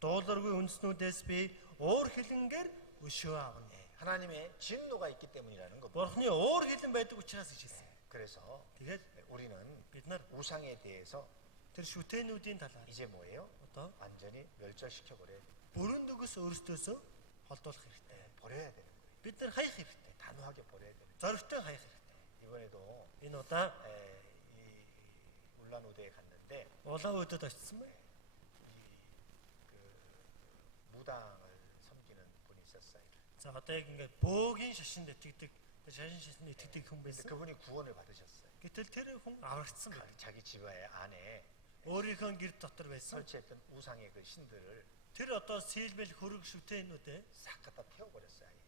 Дууларгүй үндэснүүдээс би уур хилэнгээр өшөө авна. 하나님의 진노가 있기 때문이라는 겁니다. Бурхны уур хилэн байдаг учраас гэж хэлсэн. 그래서 Тэгээд 우리는 бид нар 우상에 대해서 тэр шүтэнүүдийн талаар 이제 뭐예요? одоо 완전히 멸절시켜 버려야 돼. бүрэн дүгс өөрсдөөсөө холдуулах хэрэгтэй. 버려야 되는 거예요. Бид нар хаях хэрэгтэй. 단호하게 버려야 되는 거예요. Зоригтой хаях хэрэгтэй. 이번에도 Энэ удаа 이 울란우대에 갔는데 улаан өдөд очсон байна. 그 무당을 섬기는 분이 있었어요. За одоо яг ингээд бөөгийн шашинд итгэдэг, шашинд итгэдэг хүн 근데 байсан. 그분이 구원을 받으셨어요. Гэтэл тэр хүн аврагдсан байна. 자기 집의 안에 Өөрийнхөө гэр дотор байсан. 설치했던 우상의 그 신들을 Тэр одоо сэлбэл хөрөг шүтэнүүдээ 싹 갖다 태워버렸어요. 아예.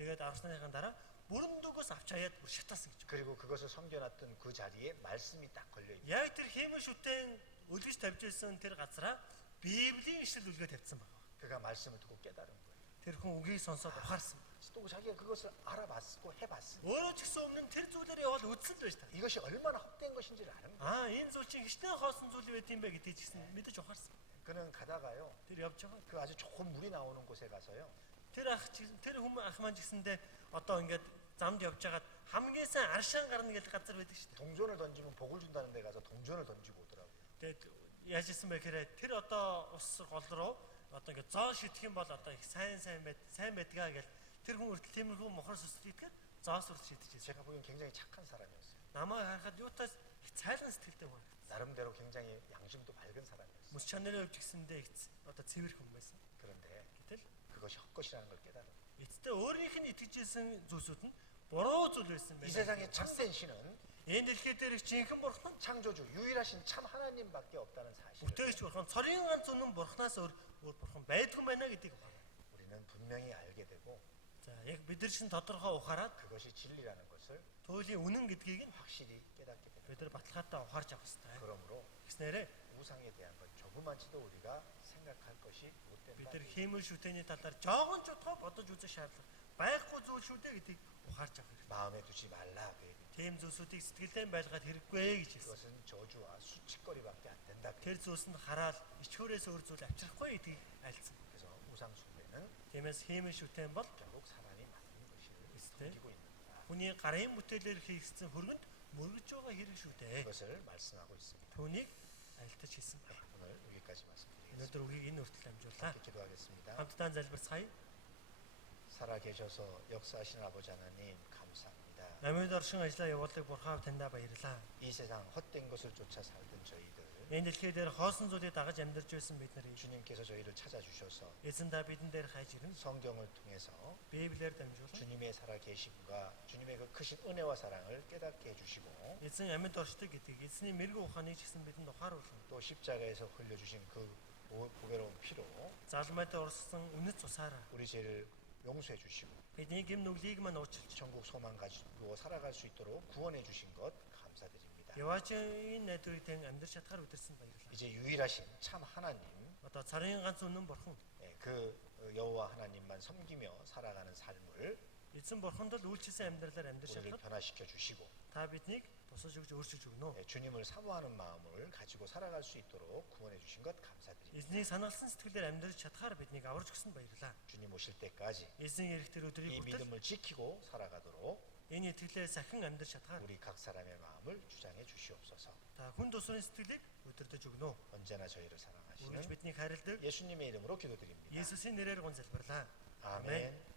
тэгээд авсныхаа дараа бүрэн дүгээс авч хаяад бүр шатаасан гэж. 그리고 그것을 섬겨놨던 그 자리에 말씀이 딱 걸려 있는. Яг тэр хиймэн шүтэн үлгэж тавьж байсан тэр газараа Библийн ишлэл үлгээ тавьсан байна. 그가 말씀을 듣고 깨달은 거예요. Тэр хүн үгийг сонсоод ухаарсан. 또 자기가 그것을 알아봤고 해봤어. Өөрөө ч гэсэн өмнө тэр зүйлээр яваад үзсэн л байж та. 이것이 얼마나 헛된 것인지를 아는 거예요. Энэ зүйл чинь хичнээн хоосон зүйл байт юм бэ гэдгийг ч гэсэн мэдэж ухаарсан. 그는 가다가요. Тэр явж байгаа. 그 아주 좋은 물이 나오는 곳에 가서요. Тэр хүмүүс ах маань ч гэсэндээ одоо ингээд замд явж хагаад хамгийн сайн аршаан гарна гэдэг газар байдаг шүү дээ. 동전을 던지면 복을 준다는 데 가서 동전을 던지고 오더라고요. Тэгээд яаж исэн бэ гэхээр тэр одоо ус гол руу одоо ингээд зоо шидэх юм бол одоо их сайн байдгаа гэж тэр хүн хүртэл тиймэрхүү мохор сүсдийдгээр зоос руу шидэж ирсэн. 제가 보기엔 굉장히 착한 사람이었어요. Намайг харахад юутай их цайлан сэтгэлтэй хүн. 나름대로 굉장히 양심도 밝은 사람이었어요. Мөс чанарын хувьд гэсэндээ их одоо цэвэр хүн байсан. 그런데 Гэтэл 그것이 헛것이라는 걸 깨달은 거예요. эцэстээ өөрийнх нь итгэжсэн зүйлсүүд нь буруу зүйл байсан 이 байна. 세상의 참된 신은 Энэ дэлхий дээр жинхэнэ бурхан 창조주 유일하신 참 하나님밖에 없다는 사실을 бүтээгч бурхан цорын ганц үнэн бурханаас өөр бурхан байдгүй байна гэдгийг ухаарна. 우리는 분명히 알게 되고 За яг бид нар чинь тодорхой ухаарад 그것이 진리라는 것을 туйлын үнэн гэдгийг нь 확실히 깨닫게 됩니다. бид нар баталгаатай ухаарч авах хэрэгтэй. 그러므로 Гэснээрээ 우상에 대한 것 조그만치도 우리가 생각할 것이 бид 못된다. нар хиймэл шүтэний талаар жоогон ч удаа бодож үзэх шаардлага байхгүй зүйл шүү дээ гэдгийг ухаарч авах хэрэгтэй. 마음에 두지 말라 그 얘기입니다. Тийм зүйлсүүдийг сэтгэлдээ байлгаад хэрэггүй гэж хэлсэн. 그것은 저주와 수치거리밖에 안 된다. Тэр зүйлсэнд хараад ичхүүрээс өөр зүйл авчрахгүй гэдгийг альцсан. 그래서 우상 숭배는 Тиймээс хиймэл шүтэн бол 결국 사람이 만든 것을 있을 때? 숨기고 있는 거다. хүний гарын бүтээлээр хийгдсэн хөргөнд мөргөж байгаа хэрэг шүү дээ. 그것을 말씀하고 있습니다. Түүнийг альтаж хийсэн байна. 오늘 여기까지 말씀드리겠습니다. Өнөөдөр үгийг энэ хүртэл амжуулаа. 함께 기도하겠습니다. Хамтдаа залбирцгаая. 살아계셔서 역사하시는 아버지 하나님 감사합니다. Намайд оршин ажиллаа явуулдаг Бурхаа таньдаа баярлалаа. 이 세상 헛된 것을 쫓아 살던 저희들 Энэ дэлхий дээр хоосон зүйлийг дагаж амьдарч байсан бид нарыг 주님께서 저희를 찾아주셔서 эзэн та бидэн дээр хайж ирэн 성경을 통해서 Библиэр дамжуулан 주님의 살아계시구가 주님의 그 크신 은혜와 사랑을 깨닫게 해주시고 эзэн амьд оршдог гэдгийг эзний мэрэгэн ухааныг ч гэсэн бидэнд ухааруулна. 또 십자가에서 흘려주신 그 보배로운 피로 Залмайтай урссан үнэт цусаараа 우리 죄를 용서해 주시고 бидний гэм нүглийг мань уучлж 천국 소망 가지고 살아갈 수 있도록 구원해 주신 것 감사드립니다. яваачийн найдварыг тань амьдарч чадхаар удирсан баярлалаа. 이제 유일하신 참 하나님 Одоо царын ганц үнэн бурхан 그 여호와 하나님만 섬기며 살아가는 삶을 эзэн бурханд л үйлчлсэн амьдралаар амьдарч 우리를 чадхад 변화시켜 주시고 та биднийг тусаж өгч өөрчилж өгнө. 주님을 사모하는 마음을 가지고 살아갈 수 있도록 구원해 주신 것 감사드립니다. Эзний санаалсан сэтгэлээр амьдарч чадхаар биднийг аварж өгсөн баярлалаа. 주님 오실 때까지 Эзэн ирэх тэр 이 өдрийг хүртэл 믿음을 지키고 살아가도록 энэ итгэлээ сахин амьдарч чадхаар 우리 각 사람의 마음을 주장해 주시옵소서. та хүн тусрын сэтгэлийг өдөртөж өгнө. 언제나 저희를 Үргэлж 사랑하시는 биднийг хайрладаг 예수님의 이름으로 기도드립니다. Есүсийн нэрээр гон залбирлаа. 아멘.